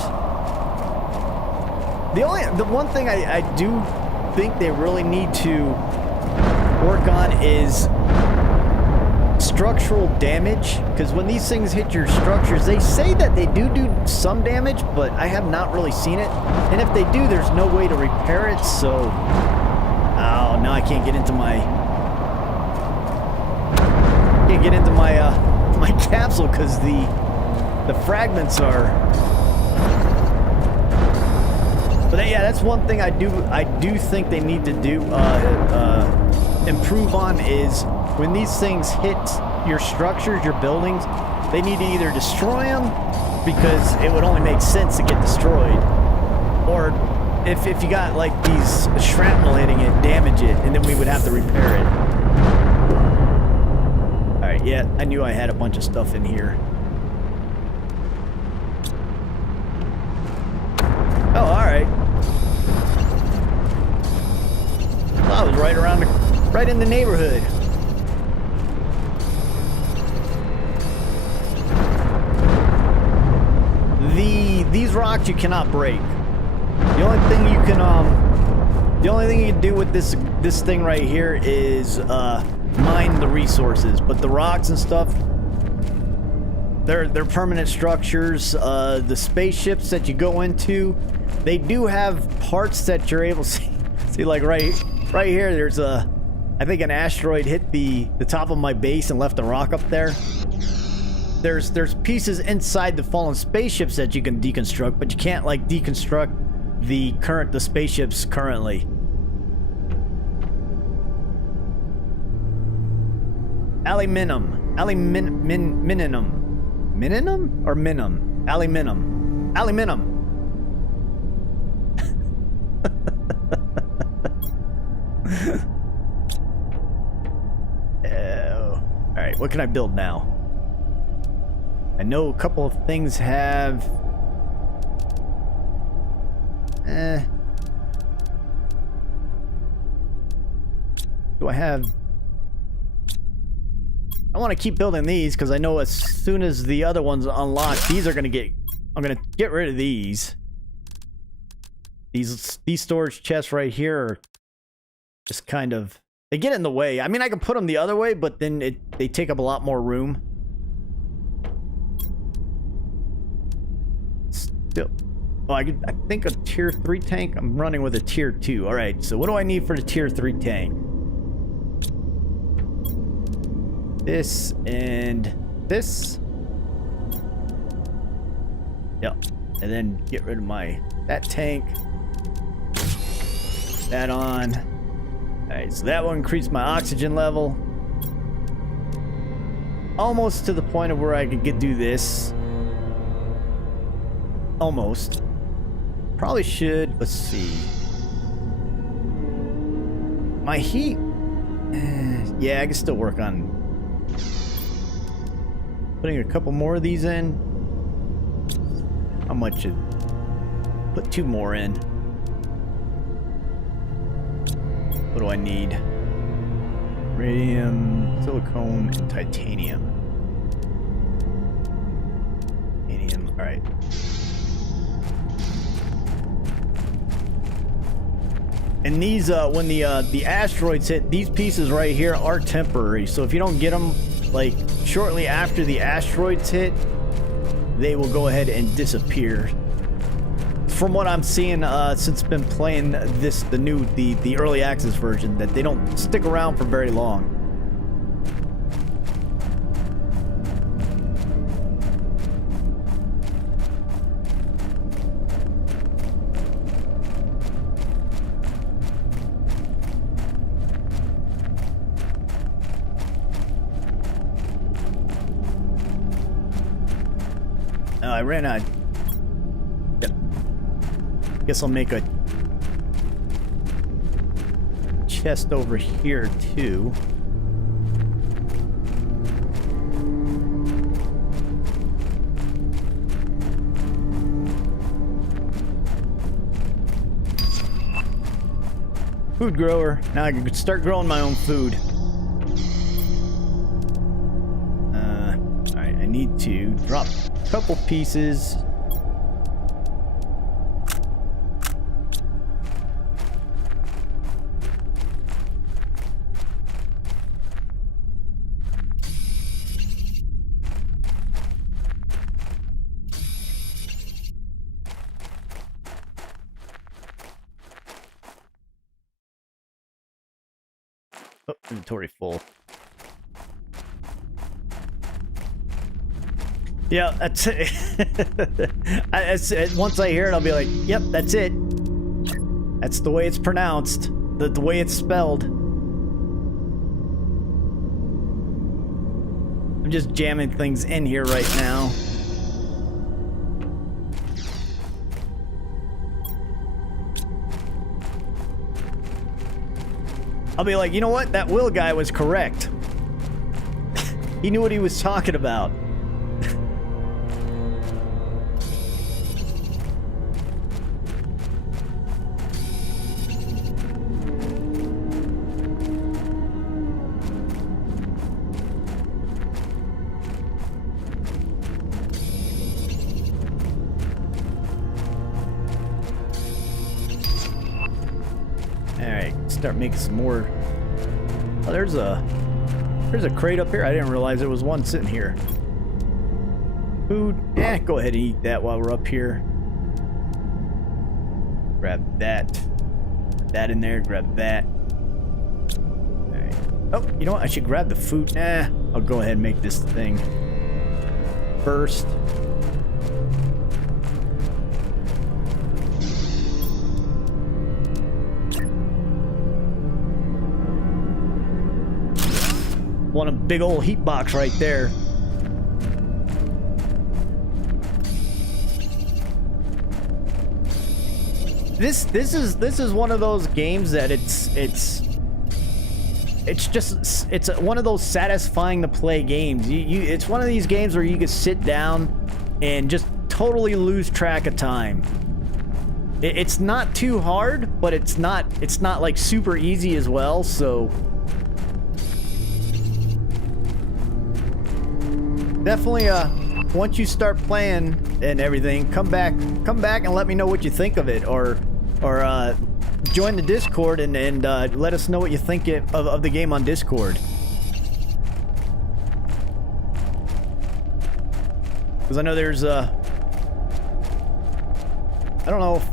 The one thing I do think they really need to work on is structural damage, because when these things hit your structures, they say that they do some damage, but I have not really seen it. And if they do, there's no way to repair it, so... Oh, now I can't get into my... Can't get into my, my capsule, because the fragments are... But yeah, that's one thing I do think they need to do, improve on, is when these things hit your structures, your buildings, they need to either destroy them, because it would only make sense to get destroyed, or if you got like these shrapnel hitting it, damage it, and then we would have to repair it. Alright, yeah, I knew I had a bunch of stuff in here. Oh, alright. Well, I was right in the neighborhood. These rocks you cannot break. The only thing you can do with this thing right here is mine the resources. But the rocks and stuff, they're permanent structures. The spaceships that you go into, they do have parts that you're able to see, like right here. There's I think an asteroid hit the top of my base and left a rock up there. There's pieces inside the fallen spaceships that you can deconstruct, but you can't like deconstruct the spaceships currently. Aluminum or minum? Aluminum. Oh. Alright, what can I build now? I know a couple of things have... Do I have... I want to keep building these, because I know as soon as the other ones unlock, these are going to get... I'm going to get rid of these. These storage chests right here are just kind of... They get in the way. I mean, I can put them the other way, but then they take up a lot more room. Still... Oh, I think a tier 3 tank? I'm running with a tier 2. Alright, so what do I need for the tier 3 tank? This and this. Yep. And then get rid of that tank. That on. Alright, so that will increase my oxygen level. Almost to the point of where I could do this. Almost. Probably should. Let's see. My heat. Yeah, I can still work on putting a couple more of these in. How much? Put 2 more in. What do I need? Radium, silicone, and titanium. Titanium. All right. And these, when the asteroids hit, these pieces right here are temporary. So if you don't get them, like, shortly after the asteroids hit, they will go ahead and disappear. From what I'm seeing, since I've been playing the early access version, that they don't stick around for very long. I ran out. Yep. Guess I'll make a chest over here too. Food grower. Now I can start growing my own food. Alright, I need to drop a couple pieces. Oh, inventory full. Yeah, that's it. Once I hear it, I'll be like, yep, that's it. That's the way it's pronounced. The way it's spelled. I'm just jamming things in here right now. I'll be like, you know what? That Will guy was correct. He knew what he was talking about. Start making some more. Oh, there's a crate up here. I didn't realize there was one sitting here. Food. Go ahead and eat that while we're up here. Grab that. Put that in there. Grab that. All right. Oh, you know what? I should grab the food. I'll go ahead and make this thing first. Want a big old heat box right there. This is one of those games that it's one of those satisfying to play games. It's one of these games where you can sit down and just totally lose track of time. It's not too hard, but it's not like super easy as well, so definitely, once you start playing and everything, come back and let me know what you think of it, or join the Discord and let us know what you think of the game on Discord. Because I know there's I don't know if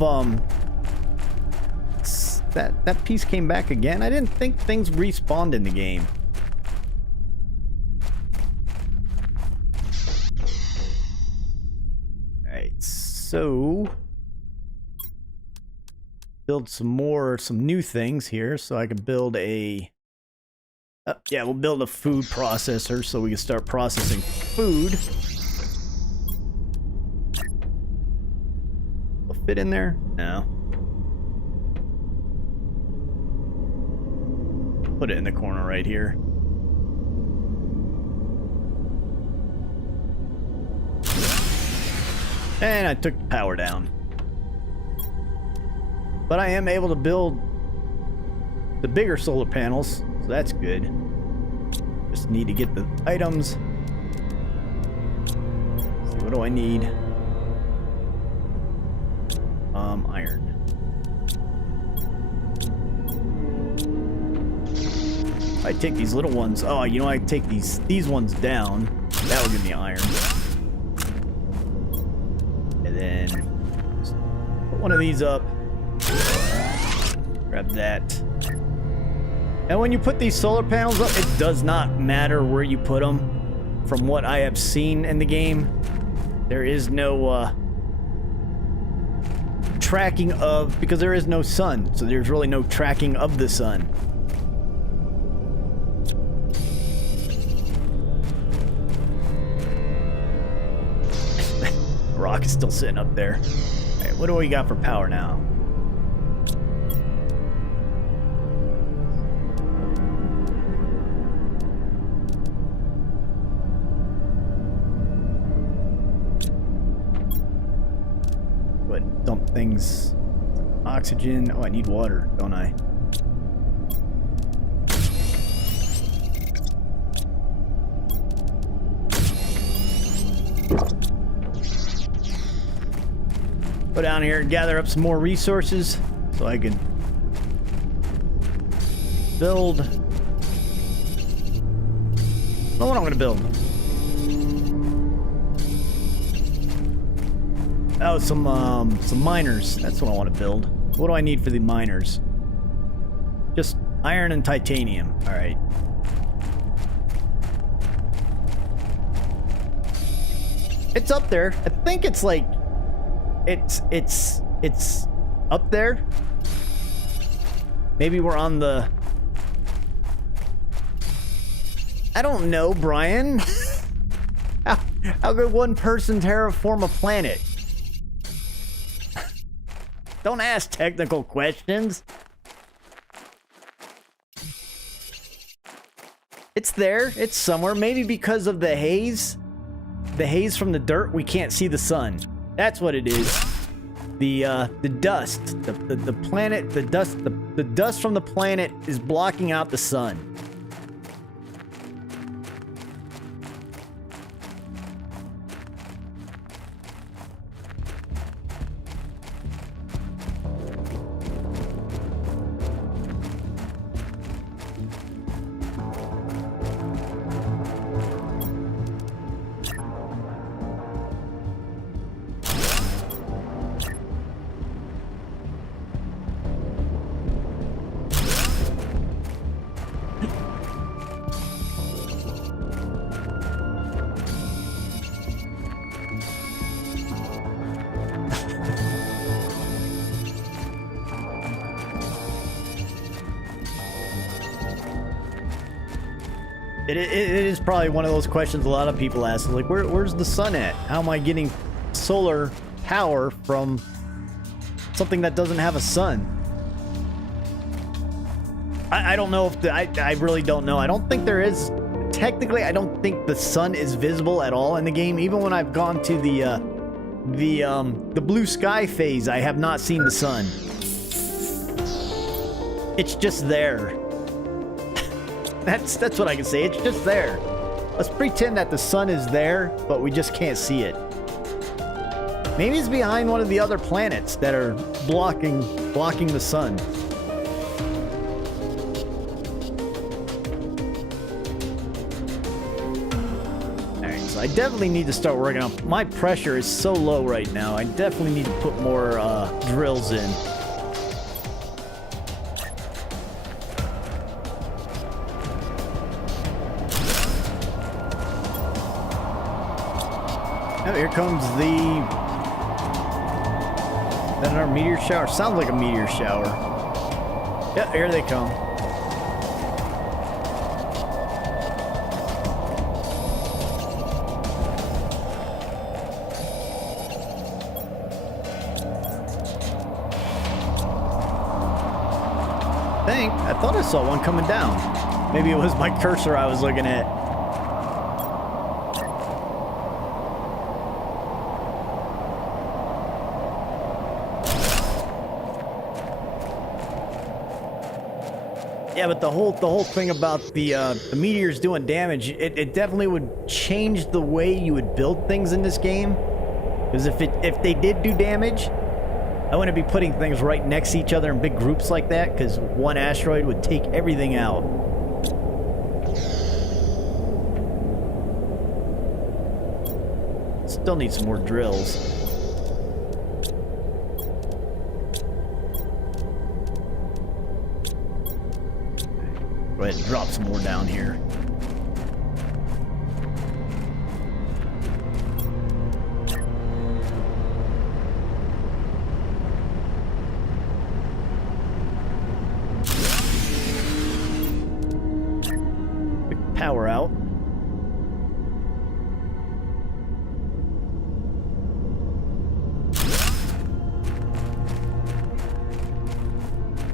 that piece came back again. I didn't think things respawned in the game. So, build some new things here, so I can build a, we'll build a food processor so we can start processing food. Will fit in there? No. Put it in the corner right here. And I took the power down. But I am able to build the bigger solar panels, so that's good. Just need to get the items. Let's see, what do I need? Iron. I take these little ones. Oh, you know, I take these ones down. That will give me iron. Then put one of these up. Grab that. And when you put these solar panels up, it does not matter where you put them. From what I have seen in the game, there is no tracking of, because there is no sun, so there's really no tracking of the sun. Rock is still sitting up there. Alright, what do we got for power now? What, dump things? Oxygen. Oh, I need water, don't I? Go down here and gather up some more resources so I can build. Oh, what I'm gonna build? Oh, some miners. That's what I want to build. What do I need for the miners? Just Iron and titanium. All right. It's up there. I think it's like it's up there. Maybe we're on the... I don't know, Brian. How could one person terraform a planet? Don't ask technical questions. It's there. It's somewhere. Maybe because of the haze. The haze from the dirt, we can't see the sun. That's what it is. The dust. The planet, the dust from the planet is blocking out the sun. It is probably one of those questions a lot of people ask, like, where's the sun at? How am I getting solar power from something that doesn't have a sun? I don't know if I really don't know. I don't think there is. Technically, I don't think the sun is visible at all in the game. Even when I've gone to the blue sky phase, I have not seen the sun. It's just there. That's what I can say. It's just there. Let's pretend that the sun is there, but we just can't see it. Maybe it's behind one of the other planets that are blocking the sun. Alright, so I definitely need to start working on... My pressure is so low right now. I definitely need to put more drills in. Oh, here comes the... Is that another meteor shower? Sounds like a meteor shower. Yep, here they come. I thought I saw one coming down. Maybe it was my cursor I was looking at. Yeah, but the whole thing about the meteors doing damage, it definitely would change the way you would build things in this game. Because if they did do damage, I wouldn't be putting things right next to each other in big groups like that, because one asteroid would take everything out. Still need some more drills. Go ahead and drop some more down here. Power out.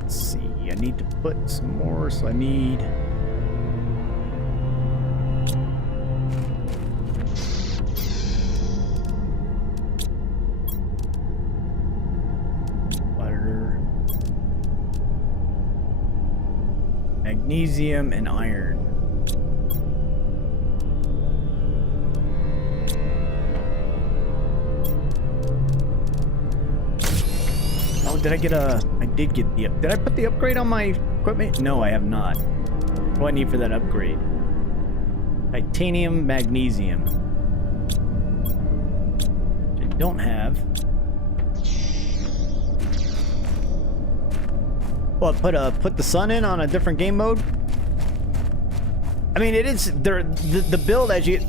Let's see, I need to put some more, so I need... Water. Magnesium and iron. Did I get a... I did get the... Did I put the upgrade on my equipment? No, I have not. What do I need for that upgrade? Titanium, magnesium. Which I don't have. What, put the sun in on a different game mode? I mean, it is there. The build as you.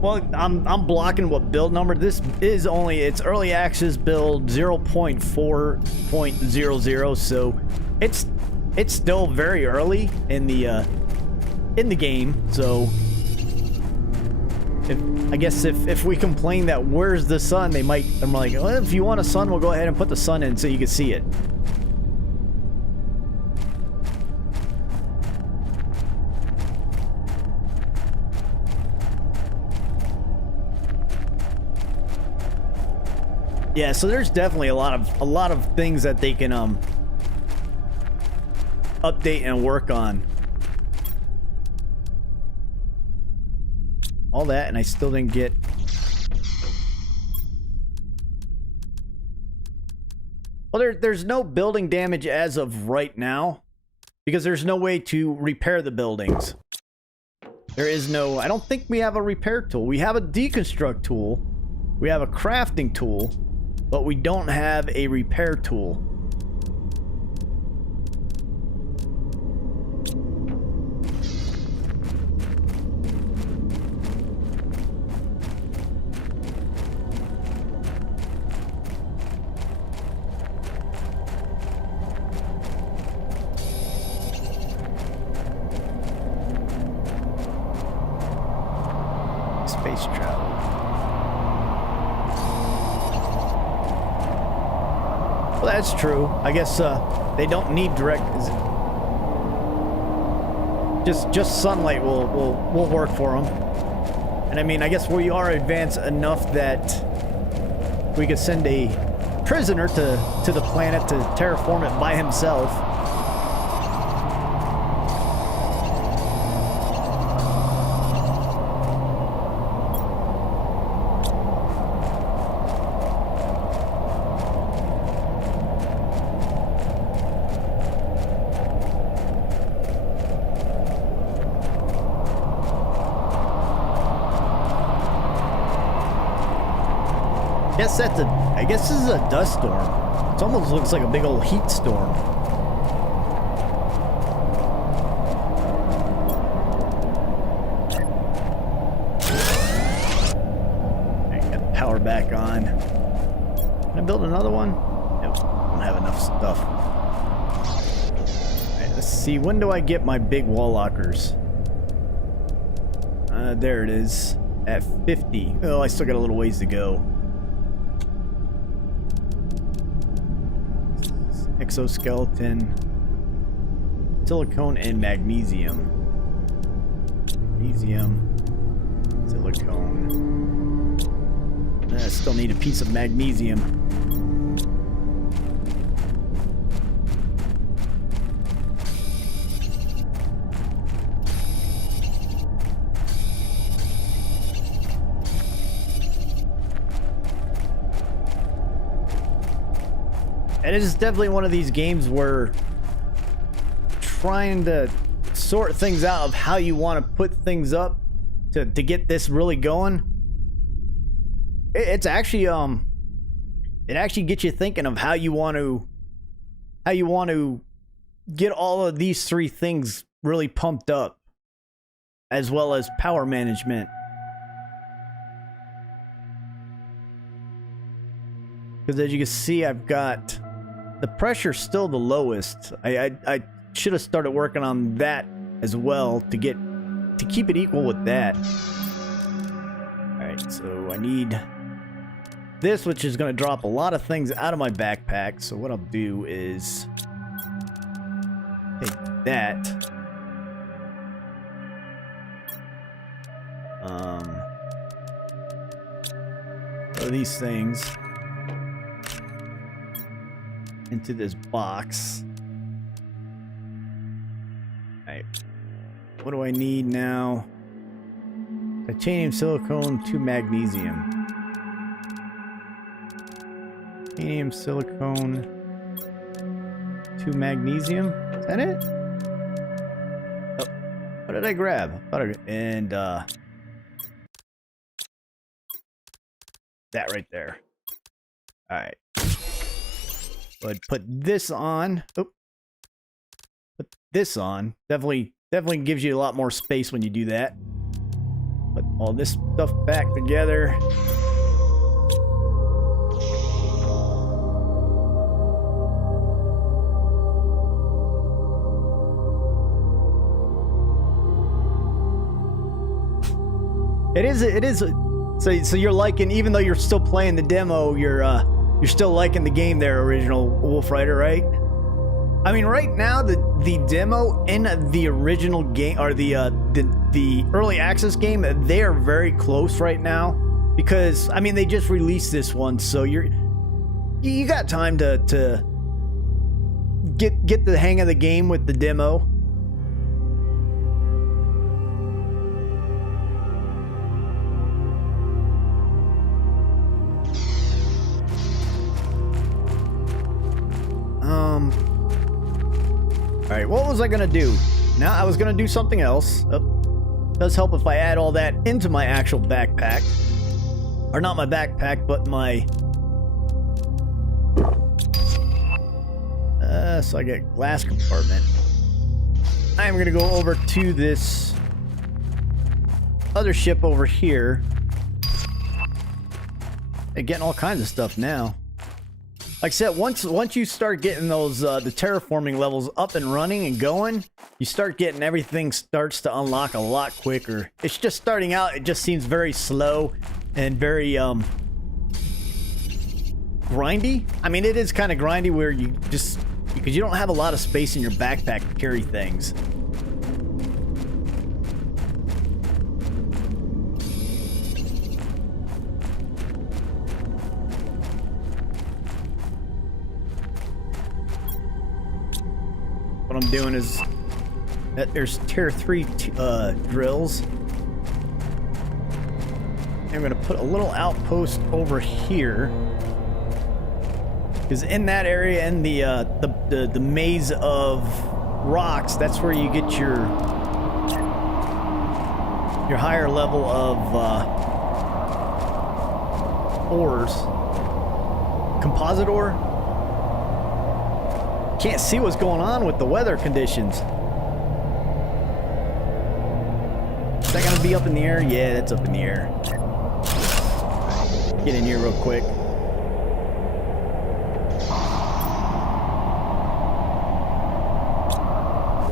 Well, I'm blocking what build number. This is only its early access build 0.4.00, so it's still very early in the game. So I guess if we complain that where's the sun, they might. I'm like, well, if you want a sun, we'll go ahead and put the sun in so you can see it. Yeah, so there's definitely a lot of things that they can update and work on. All that, and I still didn't get. Well, there's no building damage as of right now because there's no way to repair the buildings. There is no. I don't think we have a repair tool. We have a deconstruct tool. We have a crafting tool. But we don't have a repair tool. Space travel. Well, that's true. I guess they don't need direct. Just sunlight will work for them. And I mean, I guess we are advanced enough that we could send a prisoner to the planet to terraform it by himself. I guess this is a dust storm. It almost looks like a big old heat storm. I got power back on. Can I build another one? Nope, don't have enough stuff. Alright, let's see. When do I get my big wall lockers? There it is. At 50. Oh, I still got a little ways to go. Exoskeleton, silicone, and magnesium. Silicone. I still need a piece of magnesium. And it is definitely one of these games where trying to sort things out of how you want to put things up to get this really going. It's actually it actually gets you thinking of how you want to get all of these three things really pumped up, as well as power management. Because as you can see, I've got the pressure still the lowest. I should have started working on that as well to keep it equal with that. Alright, so I need this, which is going to drop a lot of things out of my backpack. So what I'll do is take that. Throw these things into this box. Alright. What do I need now? Titanium, silicone, 2 magnesium. Titanium, silicone, 2 magnesium. Is that it? Oh, what did I grab? And that right there. Alright. But put this on. Oh, this on. Definitely gives you a lot more space when you do that. Put all this stuff back together. It is. So you're liking, even though you're still playing the demo, you're still liking the game there, original Wolf Rider, right? I mean, right now the demo and the original game, or the early access game, they are very close right now, because I mean they just released this one, so you got time to get the hang of the game with the demo. All right, what was I gonna do? Now I was gonna do something else. Does help if I add all that into my actual backpack, or not my backpack, but my. So I get glass compartment. I am gonna go over to this other ship over here. And getting all kinds of stuff now. Like I said, once you start getting those the terraforming levels up and running and going, you start getting everything starts to unlock a lot quicker. It's just starting out, it just seems very slow and very grindy. I mean, it is kind of grindy where you just, because you don't have a lot of space in your backpack to carry things. What I'm doing is that there's tier 3 drills. I'm gonna put a little outpost over here, because in that area, in the maze of rocks, that's where you get your higher level of ores. Composite ore. Can't see what's going on with the weather conditions. Is that gonna be up in the air? Yeah, that's up in the air. Get in here real quick.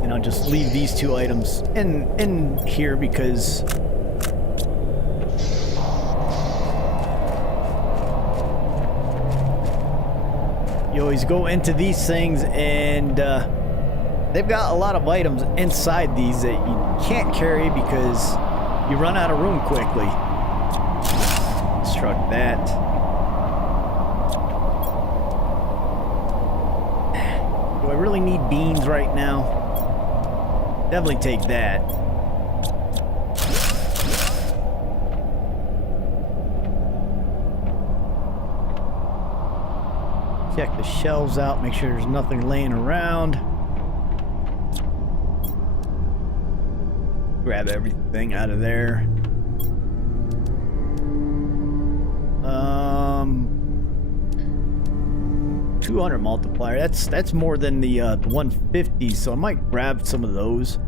And I'll just leave these two items in here because you always go into these things and they've got a lot of items inside these that you can't carry because you run out of room quickly. Construct that. Do I really need beans right now? Definitely take that. Check the shelves out, make sure there's nothing laying around. Grab everything out of there. 200 multiplier. That's more than the 150, so I might grab some of those.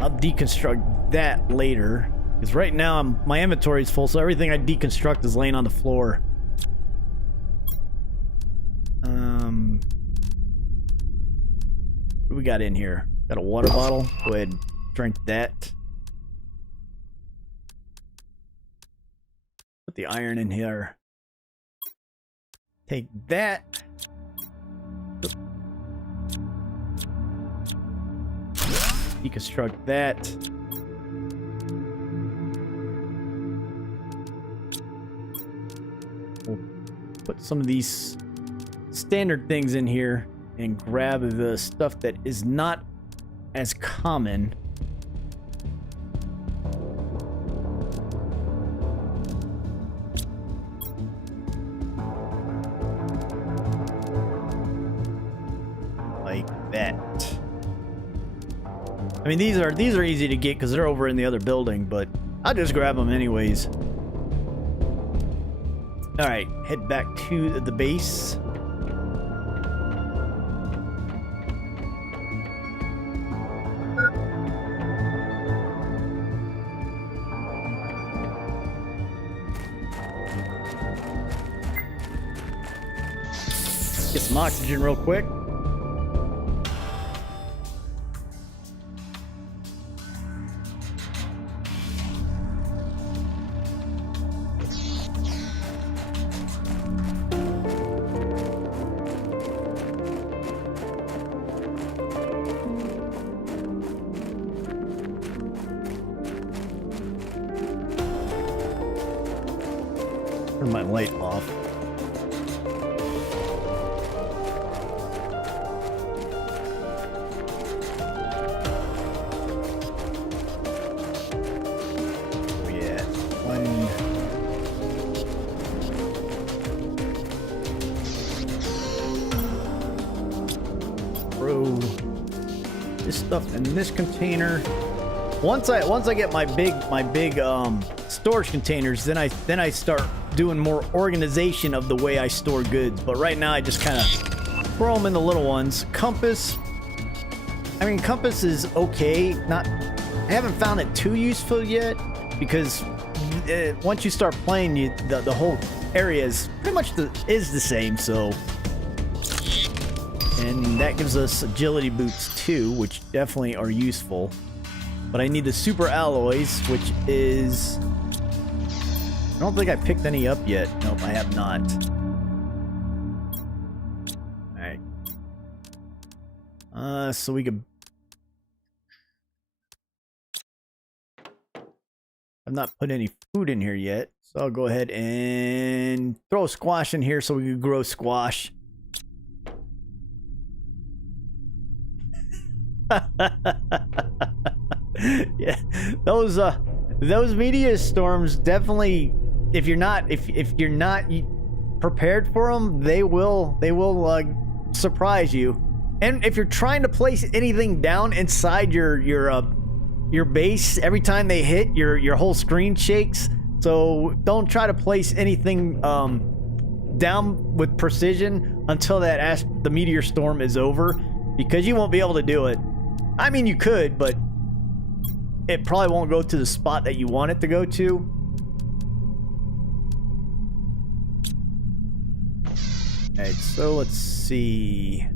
I'll deconstruct that later, because right now my inventory is full, so everything I deconstruct is laying on the floor. What do we got in here? Got a water bottle. Go ahead and drink that. Put the iron in here. Take that. Deconstruct that. We'll put some of these standard things in here and grab the stuff that is not as common. Like that. I mean, these are easy to get because they're over in the other building, but I'll just grab them anyways. All right, head back to the base. Get some oxygen real quick. Turn my light off. This stuff in this container. Once I get my big storage containers, then I start doing more organization of the way I store goods. But right now I just kind of throw them in the little ones. Compass. I mean, compass is okay. I haven't found it too useful yet because once you start playing, the whole area is pretty much the same. So. And that gives us agility boots too, which definitely are useful. But I need the super alloys, which is... I don't think I picked any up yet. Nope, I have not. Alright. So we could... I've not put any food in here yet. So I'll go ahead and throw a squash in here so we can grow squash. Yeah, those meteor storms definitely, if you're not prepared for them, they will surprise you. And if you're trying to place anything down inside your base, every time they hit, your whole screen shakes. So don't try to place anything down with precision until the meteor storm is over, because you won't be able to do it. I mean, you could, but it probably won't go to the spot that you want it to go to. Alright, so let's see.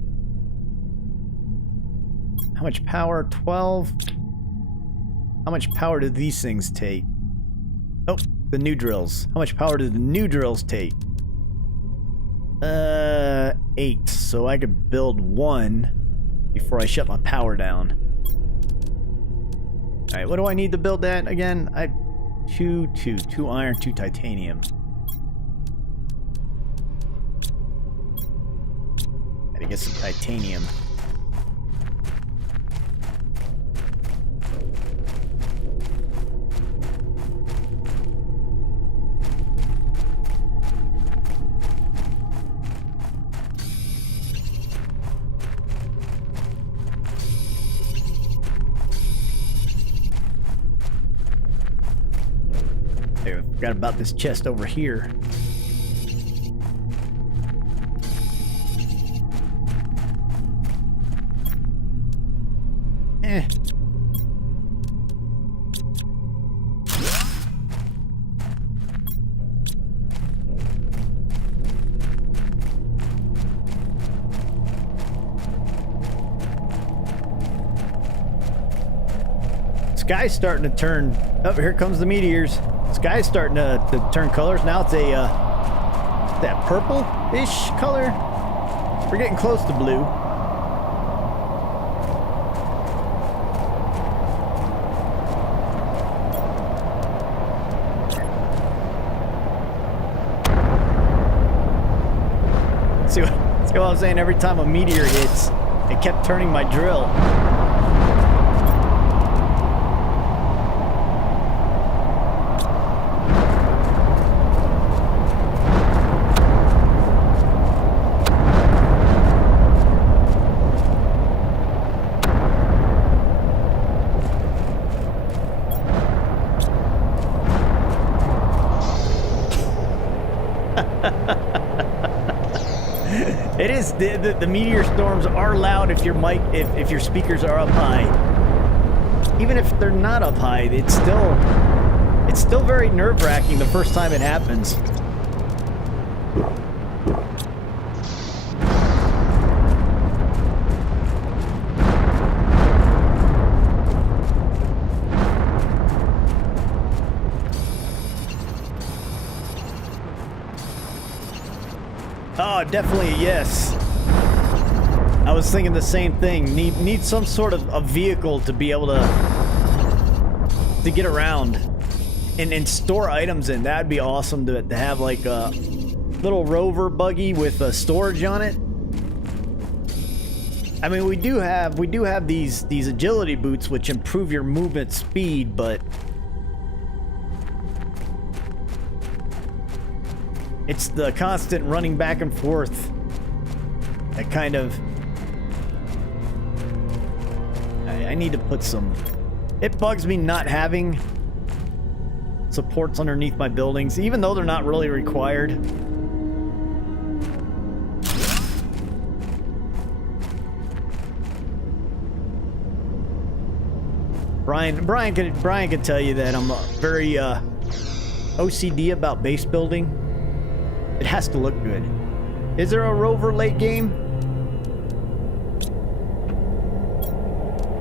How much power? 12. How much power do these things take? Oh, the new drills. How much power do the new drills take? 8. So I could build one before I shut my power down. Alright, what do I need to build that again? Two iron, 2 titanium. Gotta get some titanium. I forgot about this chest over here. Sky's starting to turn. Oh, here comes the meteors. Sky's starting to turn colors. Now it's that purple-ish color. We're getting close to blue. See what I'm saying? Every time a meteor hits, it kept turning my drill. It is the meteor storms are loud if your mic if your speakers are up high. Even if they're not up high, it's still very nerve-wracking the first time it happens. Oh, definitely a yes. I was thinking the same thing. Need some sort of a vehicle to be able to get around and store items in. That'd be awesome to have like a little rover buggy with storage on it. I mean, we do have these agility boots which improve your movement speed, but it's the constant running back and forth that kind of... I need to put some... It bugs me not having supports underneath my buildings, even though they're not really required. Brian could tell you that I'm very OCD about base building. It has to look good. Is there a rover late game?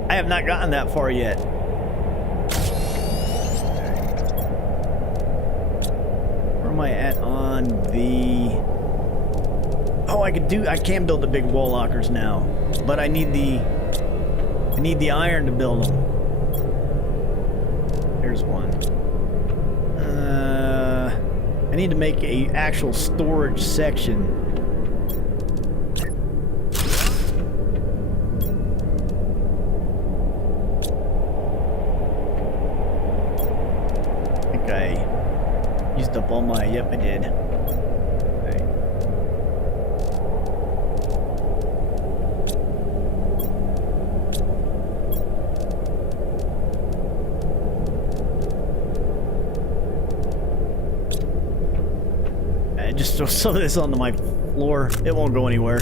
I have not gotten that far yet. Where am I at on the... Oh, I can build the big wall lockers now, but I need the iron to build them. There's one. I need to make a actual storage section. I think I used up all my... Yep, I did. Just throw some of this onto my floor. It won't go anywhere.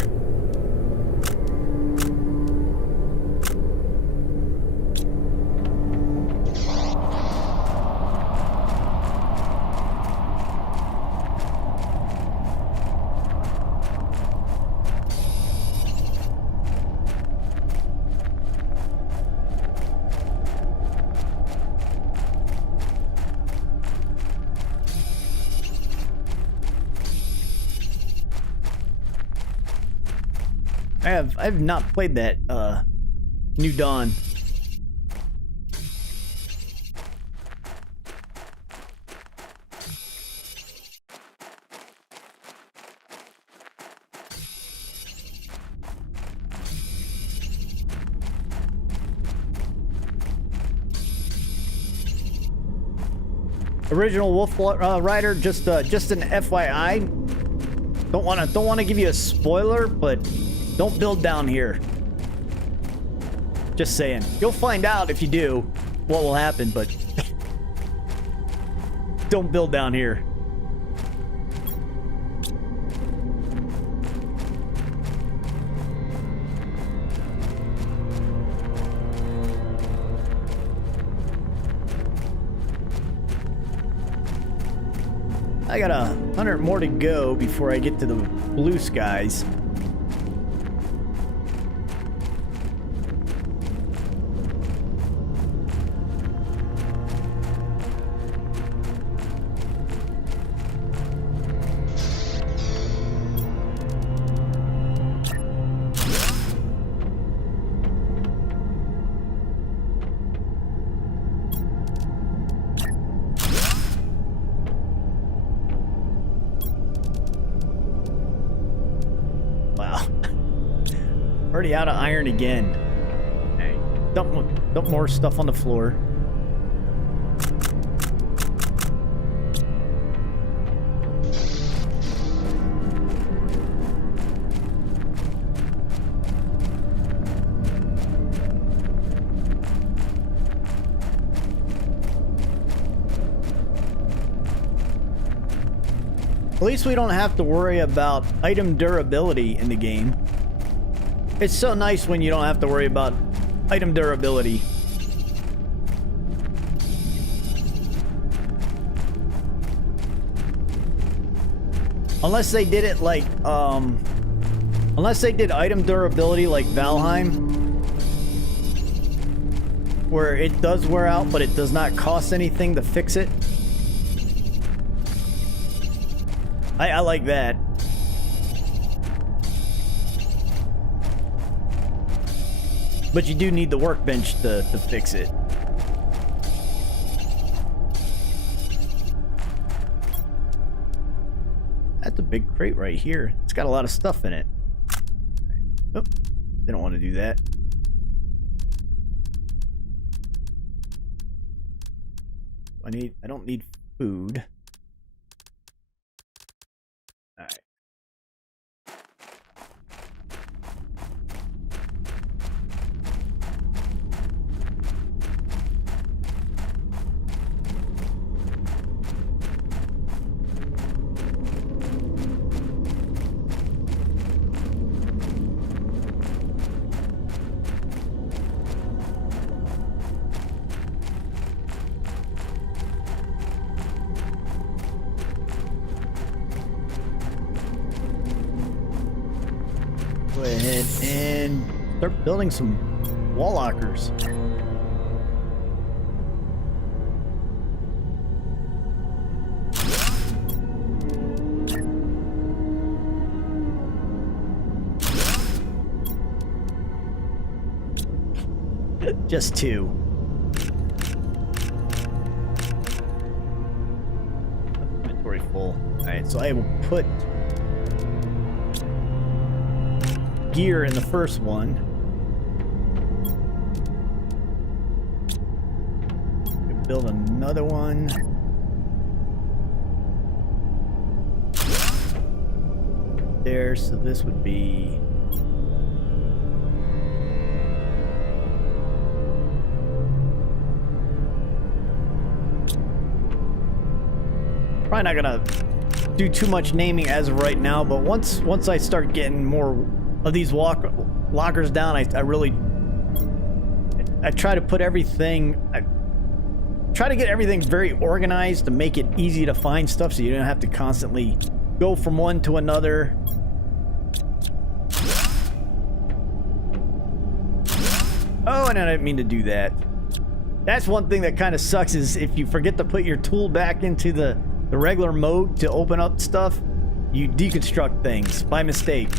I have not played that New Dawn. Original Wolf Rider, just an FYI. Don't want to give you a spoiler, but don't build down here. Just saying. You'll find out if you do what will happen, but don't build down here. I got 100 more to go before I get to the blue skies. Already out of iron again. Hey, dump more stuff on the floor. least we don't have to worry about item durability in the game. It's so nice when you don't have to worry about item durability. Unless they did it like, unless they did item durability like Valheim, where it does wear out, but it does not cost anything to fix it. I like that. But you do need the workbench to fix it. That's a big crate right here. It's got a lot of stuff in it. Oh, didn't want to do that. I don't need food. All right. Go ahead and start building some wall lockers. Just two. Inventory full. Alright, so I will put gear in the first one. Build another one. There, so this would be probably not gonna do too much naming as of right now, but once I start getting more of these lockers down, I try to put everything, I try to get everything very organized to make it easy to find stuff so you don't have to constantly go from one to another. Oh, and I didn't mean to do that. That's one thing that kind of sucks, is if you forget to put your tool back into the regular mode to open up stuff, you deconstruct things by mistake.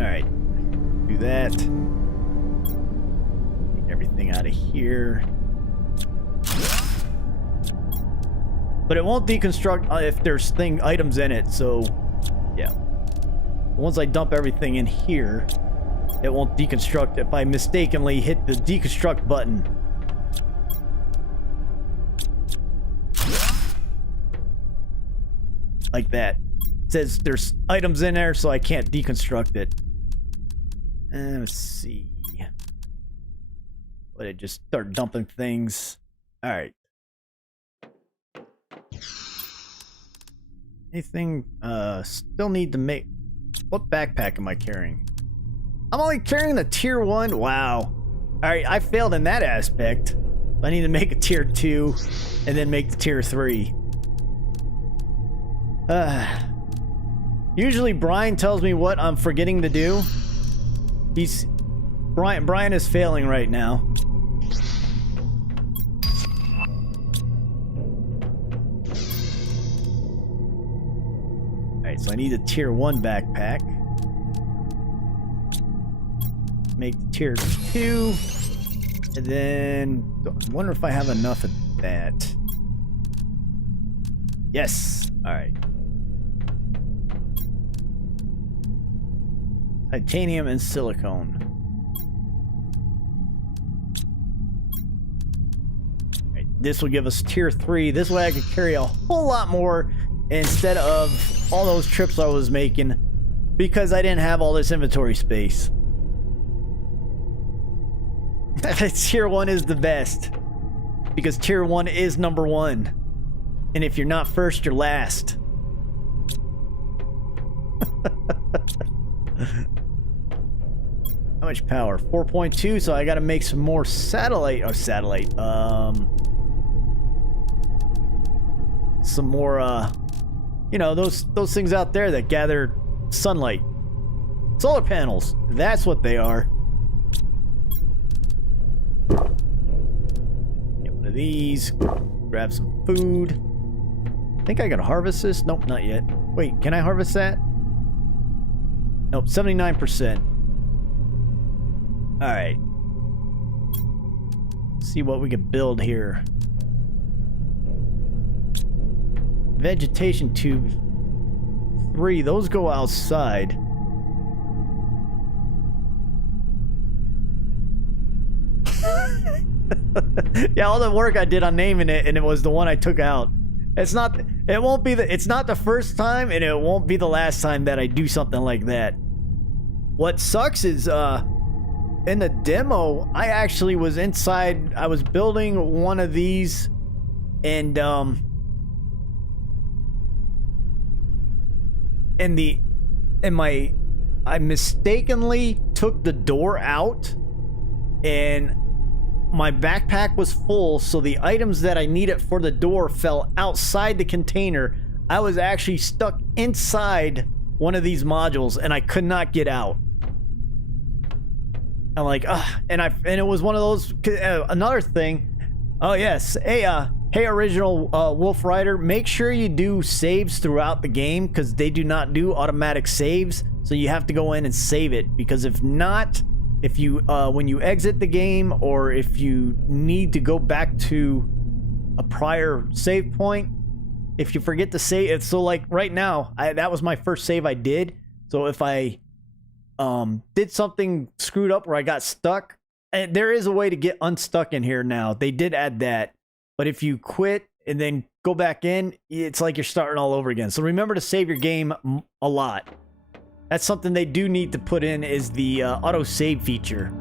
Alright, do that. Take everything out of here. But it won't deconstruct if there's items in it, so yeah. Once I dump everything in here, it won't deconstruct if I mistakenly hit the deconstruct button. Like that. It says there's items in there, so I can't deconstruct it. Let's see. Let it just start dumping things. Alright. Anything, still need to make... What backpack am I carrying? I'm only carrying the tier 1? Wow. Alright, I failed in that aspect. I need to make a tier 2, and then make the tier 3. Usually Brian tells me what I'm forgetting to do. Brian is failing right now. Alright, so I need a tier 1 backpack. Make the tier 2. And then I wonder if I have enough of that. Yes. Alright. Titanium and silicone. Right, this will give us tier 3. This way I could carry a whole lot more instead of all those trips I was making because I didn't have all this inventory space. Tier 1 is the best. because tier 1 is number 1. And if you're not first, you're last. How much power? 4.2, so I gotta make some more satellite. Some more, you know, those things out there that gather sunlight. Solar panels. That's what they are. Get one of these. Grab some food. I think I can harvest this. Nope, not yet. Wait, can I harvest that? Nope, 79%. Alright. See what we can build here. Vegetation tube 3, those go outside. Yeah, all the work I did on naming it, and it was the one I took out. It's not the first time, and it won't be the last time that I do something like that. What sucks is in the demo, I actually was inside. I was building one of these, and I mistakenly took the door out, and my backpack was full, so the items that I needed for the door fell outside the container. I was actually stuck inside one of these modules, and I could not get out. I'm like, and it was one of those. Another thing. Oh yes, hey, original Wolf Rider. Make sure you do saves throughout the game, because they do not do automatic saves. So you have to go in and save it, because if not, if you when you exit the game, or if you need to go back to a prior save point, if you forget to save it, so like right now, that was my first save I did. So if I did something screwed up where I got stuck, and there is a way to get unstuck in here now. They did add that. But if you quit and then go back in, it's like you're starting all over again. So remember to save your game a lot. That's something they do need to put in, is the auto save feature.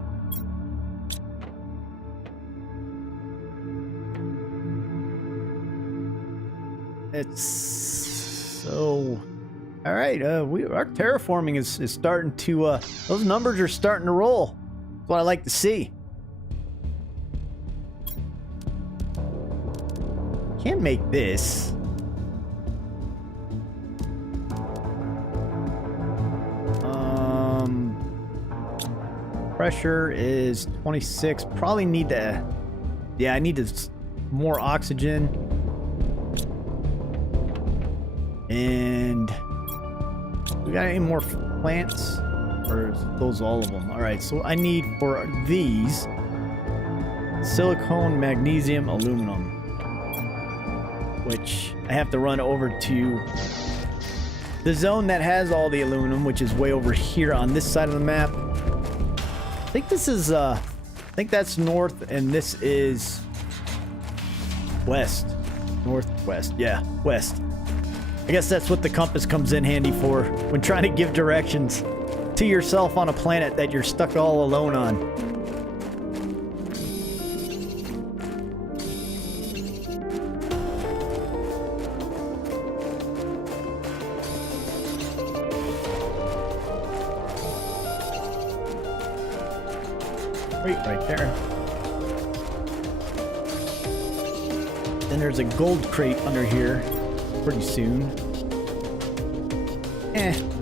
It's so... All right, our terraforming is starting to, those numbers are starting to roll. That's what I like to see. Can't make this. Pressure is 26. Probably need to, yeah, I need to more oxygen. And we got any more plants? Or is those all of them? All right, so I need for these silicone, magnesium, aluminum, which I have to run over to the zone that has all the aluminum, which is way over here on this side of the map. I think this is, I think that's north, and this is west. Northwest, yeah, west. I guess that's what the compass comes in handy for when trying to give directions to yourself on a planet that you're stuck all alone on. Wait, right there. Then there's a gold crate under here pretty soon.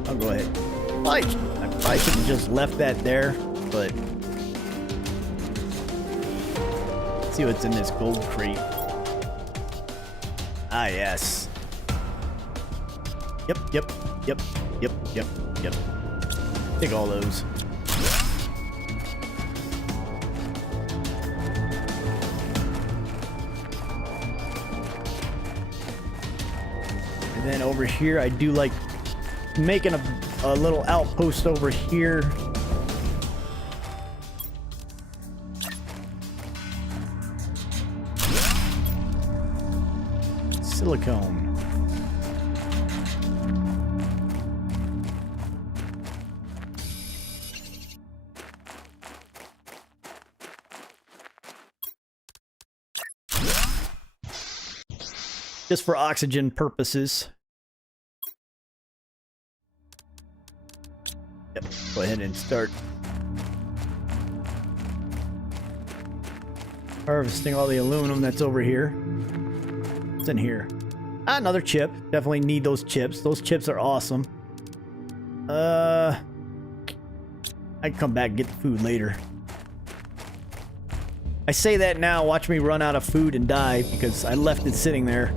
I'll go ahead. I probably should have just left that there, but let's see what's in this gold crate. Ah, yes. Yep. Take all those. And then over here, I do like making a little outpost over here. Silicone. just for oxygen purposes. Yep, go ahead and start harvesting all the aluminum that's over here. What's in here? Ah, another chip. Definitely need those chips. Those chips are awesome. I can come back and get the food later. I say that now, watch me run out of food and die because I left it sitting there.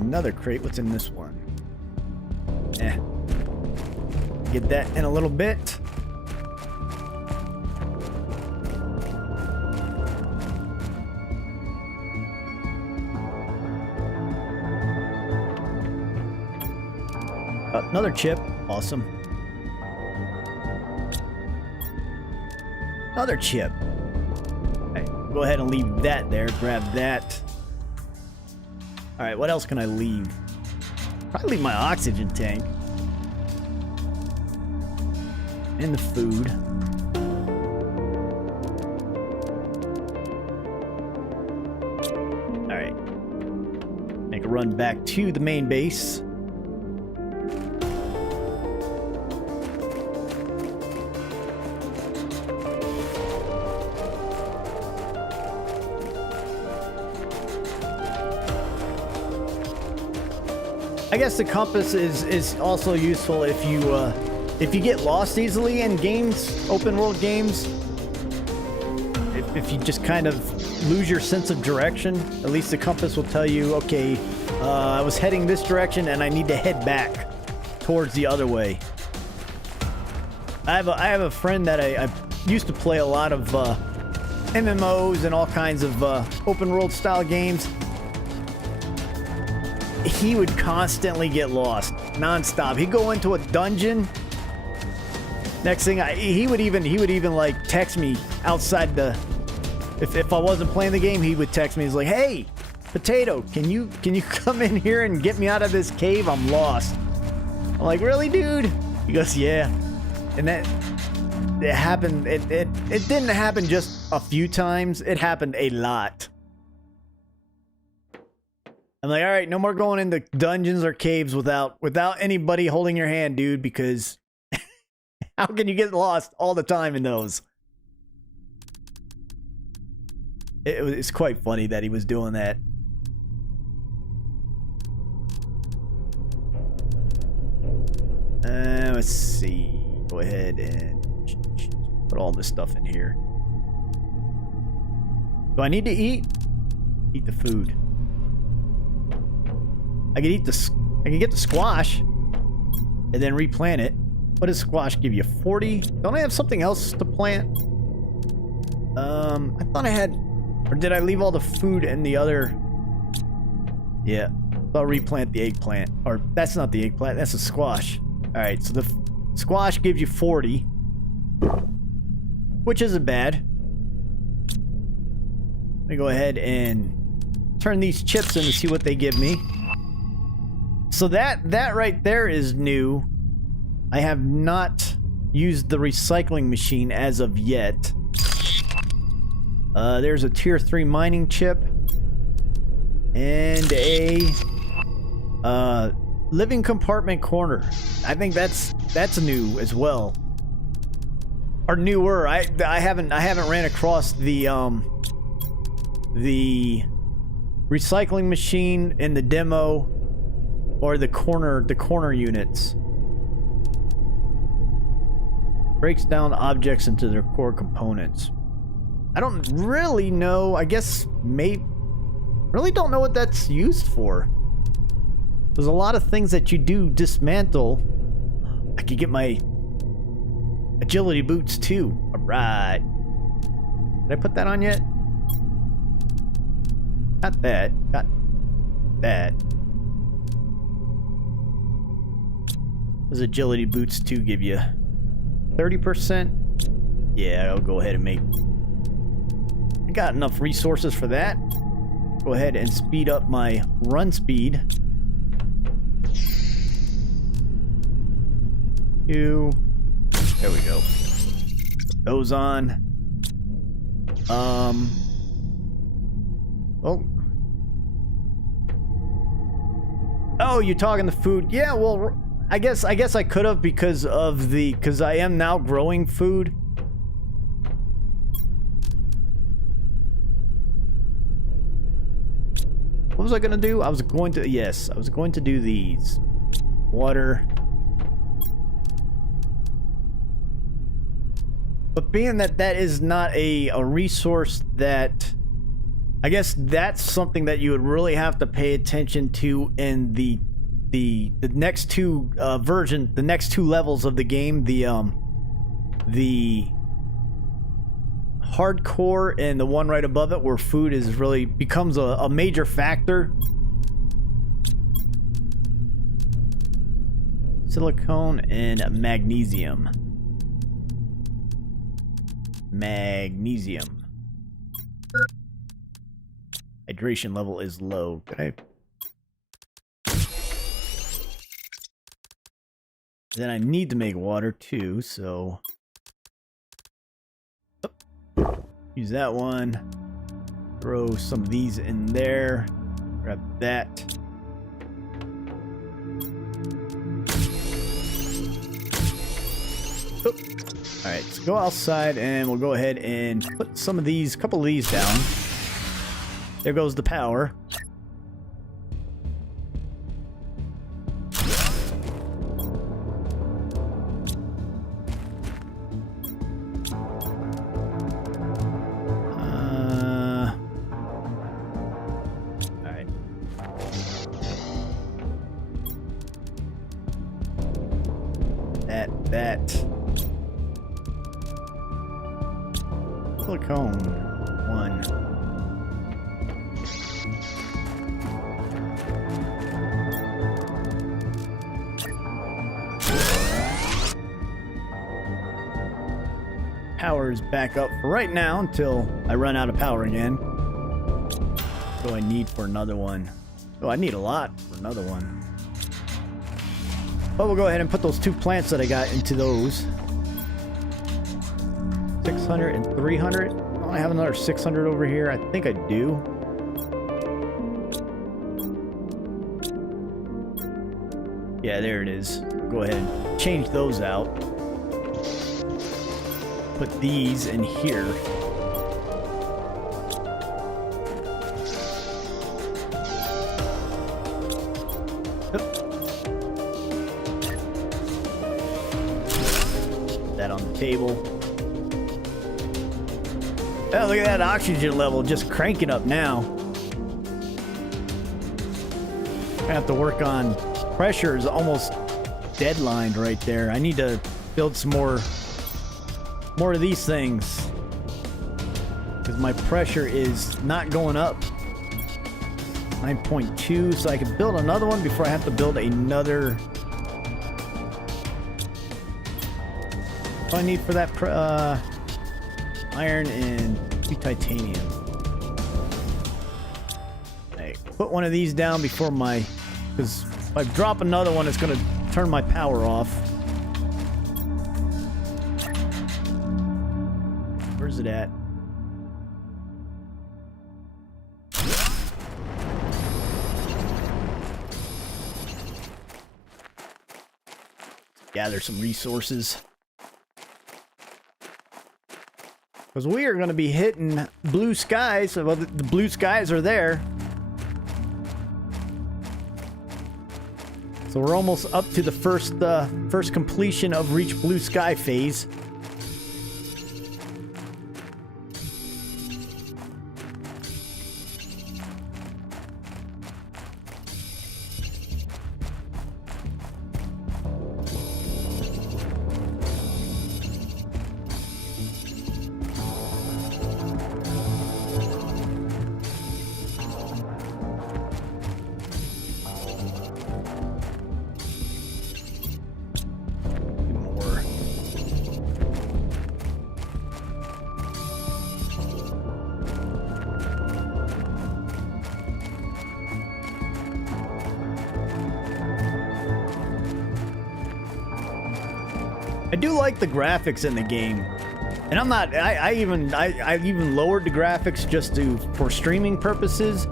Another crate. What's in this one? Get that in a little bit. Another chip. Awesome. Another chip. Okay, go ahead and leave that there. Grab that. Alright, what else can I leave? Probably leave my oxygen tank. And the food. Alright. Make a run back to the main base. I guess the compass is also useful if you get lost easily in games, open world games. If you just kind of lose your sense of direction, at least the compass will tell you, okay, I was heading this direction and I need to head back towards the other way. I have a friend that I used to play a lot of MMOs and all kinds of open world style games. He would constantly get lost, non-stop. He'd go into a dungeon. Next thing, he would even like text me outside the. If I wasn't playing the game, he would text me. He's like, "Hey, Potato, can you come in here and get me out of this cave? I'm lost." I'm like, "Really, dude?" He goes, "Yeah." And that it happened. It didn't happen just a few times. It happened a lot. I'm like, all right, no more going into dungeons or caves without anybody holding your hand, dude, because how can you get lost all the time in those? It's quite funny that he was doing that. Let's see. Go ahead and put all this stuff in here. Do I need to eat? Eat the food. I can get the squash and then replant it. What does squash give you? 40? Don't I have something else to plant? I thought I had, or did I leave all the food in the other? Yeah, I'll replant the eggplant. Or that's not the eggplant, that's a squash. All right, so the squash gives you 40, which isn't bad. Let me go ahead and turn these chips in to see what they give me. So that right there is new. I have not used the recycling machine as of yet. There's a tier 3 mining chip and a living compartment corner. I think that's new as well, or newer. I haven't ran across the recycling machine in the demo. Or the corner units. Breaks down objects into their core components. I don't really know. I guess really don't know what that's used for. There's a lot of things that you do dismantle. I could get my agility boots too. Alright. Did I put that on yet? Not that. Got that. Those agility boots too give you 30%. Yeah, I'll go ahead and make. I got enough resources for that. Go ahead and speed up my run speed. 2. There we go. Put those on. Oh, you're talking the food. Yeah, well, I guess I could have because I am now growing food. What was I gonna do? I was going to do these. Water. But being that that is not a resource that... I guess that's something that you would really have to pay attention to in the next two the next two levels of the game, the hardcore and the one right above it, where food is really becomes a major factor. Silicone and magnesium. Magnesium. Hydration level is low. Then I need to make water too, so use that one. Throw some of these in there. Grab that. Alright, let's go outside and we'll go ahead and put some of these, couple of these down. There goes the power. Alright. That. Silicone. 1. Power is back up for right now until I run out of power again. What do I need for another one? Oh, I need a lot for another one. But we'll go ahead and put those 2 plants that I got into those. 600 and 300. Oh, I have another 600 over here. I think I do. Yeah, there it is. Go ahead and change those out. Put these in here. Put that on the table. Oh, look at that oxygen level just cranking up now. I have to work on pressure is almost deadlined right there. I need to build some more of these things because my pressure is not going up. 9.2, so I can build another one before I have to build another. What do I need for that? Iron and titanium. Hey, put one of these down before my, because if I drop another one, it's going to turn my power off. Where's it at? Gather some resources. Because we are going to be hitting blue skies. Well, the blue skies are there. So we're almost up to the first completion of Reach Blue Sky phase. I do like the graphics in the game. And I'm not, I even lowered the graphics just for streaming purposes.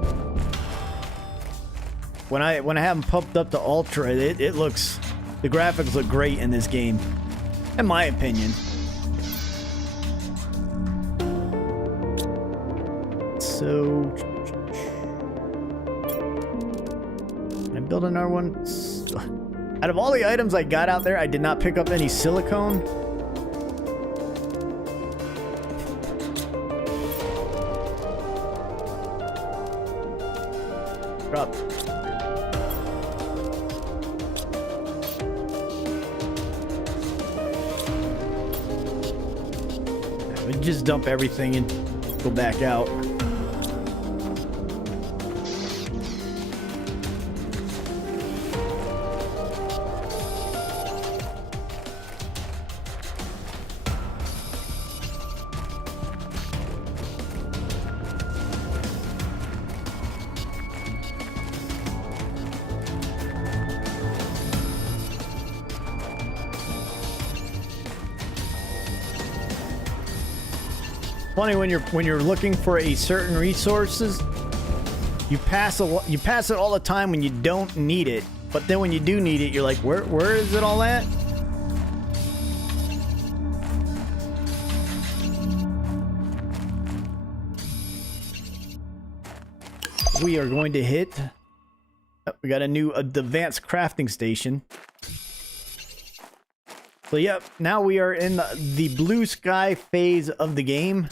When I have them pumped up to ultra, the graphics look great in this game, in my opinion. So, can I build another one? Out of all the items I got out there, I did not pick up any silicone. Drop. We just dump everything and go back out. Funny when you're looking for a certain resources, you pass it all the time when you don't need it, but then when you do need it, you're like, where is it all at? We are going to hit. Oh, we got a new advanced crafting station. So yep, now we are in the blue sky phase of the game.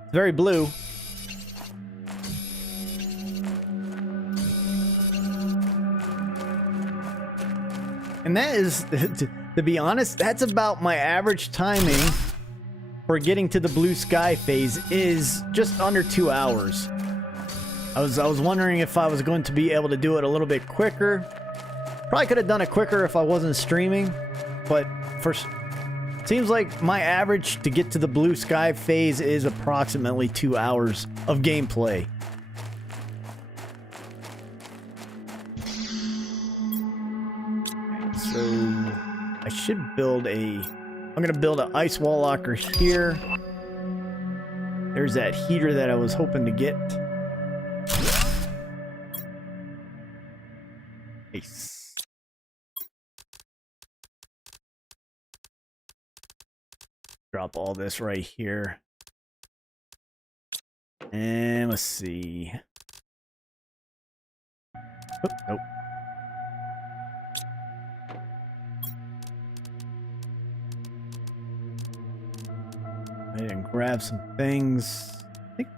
It's very blue. And that is, to be honest, that's about my average timing for getting to the blue sky phase, is just under 2 hours. I was wondering if I was going to be able to do it a little bit quicker. Probably could have done it quicker if I wasn't streaming, but seems like my average to get to the blue sky phase is approximately 2 hours of gameplay. So I should build I'm gonna build an ice wall locker here. There's that heater that I was hoping to get. Nice. Drop all this right here. And let's see. Oh, nope. And grab some things. I think.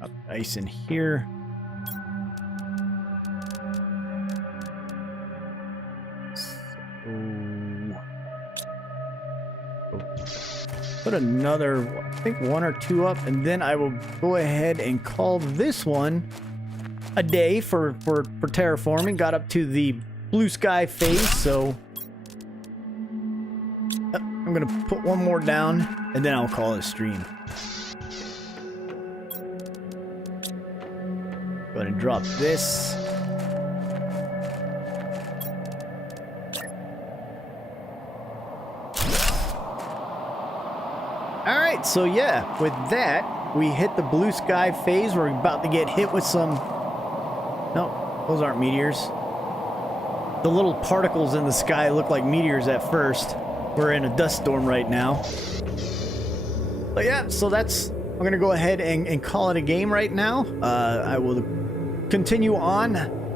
Up ice in here. Put another, I think 1 or 2 up, and then I will go ahead and call this one a day for terraforming. Got up to the blue sky phase, so I'm gonna put 1 more down, and then I'll call it a stream. Go ahead and drop this. Alright, so yeah, with that, we hit the blue sky phase. We're about to get hit with some... No, those aren't meteors. The little particles in the sky look like meteors at first. We're in a dust storm right now. But yeah, so that's... I'm going to go ahead and call it a game right now. I will continue on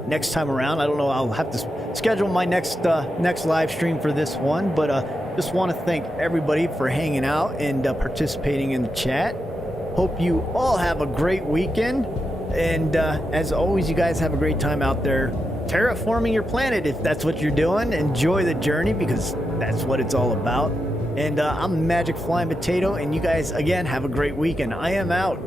next time around. I don't know, I'll have to schedule my next live stream for this one, but... just want to thank everybody for hanging out and participating in the chat. Hope you all have a great weekend. And as always, you guys have a great time out there terraforming your planet. If that's what you're doing, enjoy the journey, because that's what it's all about. And I'm Magic Flying Potato, and you guys, again, have a great weekend. I am out.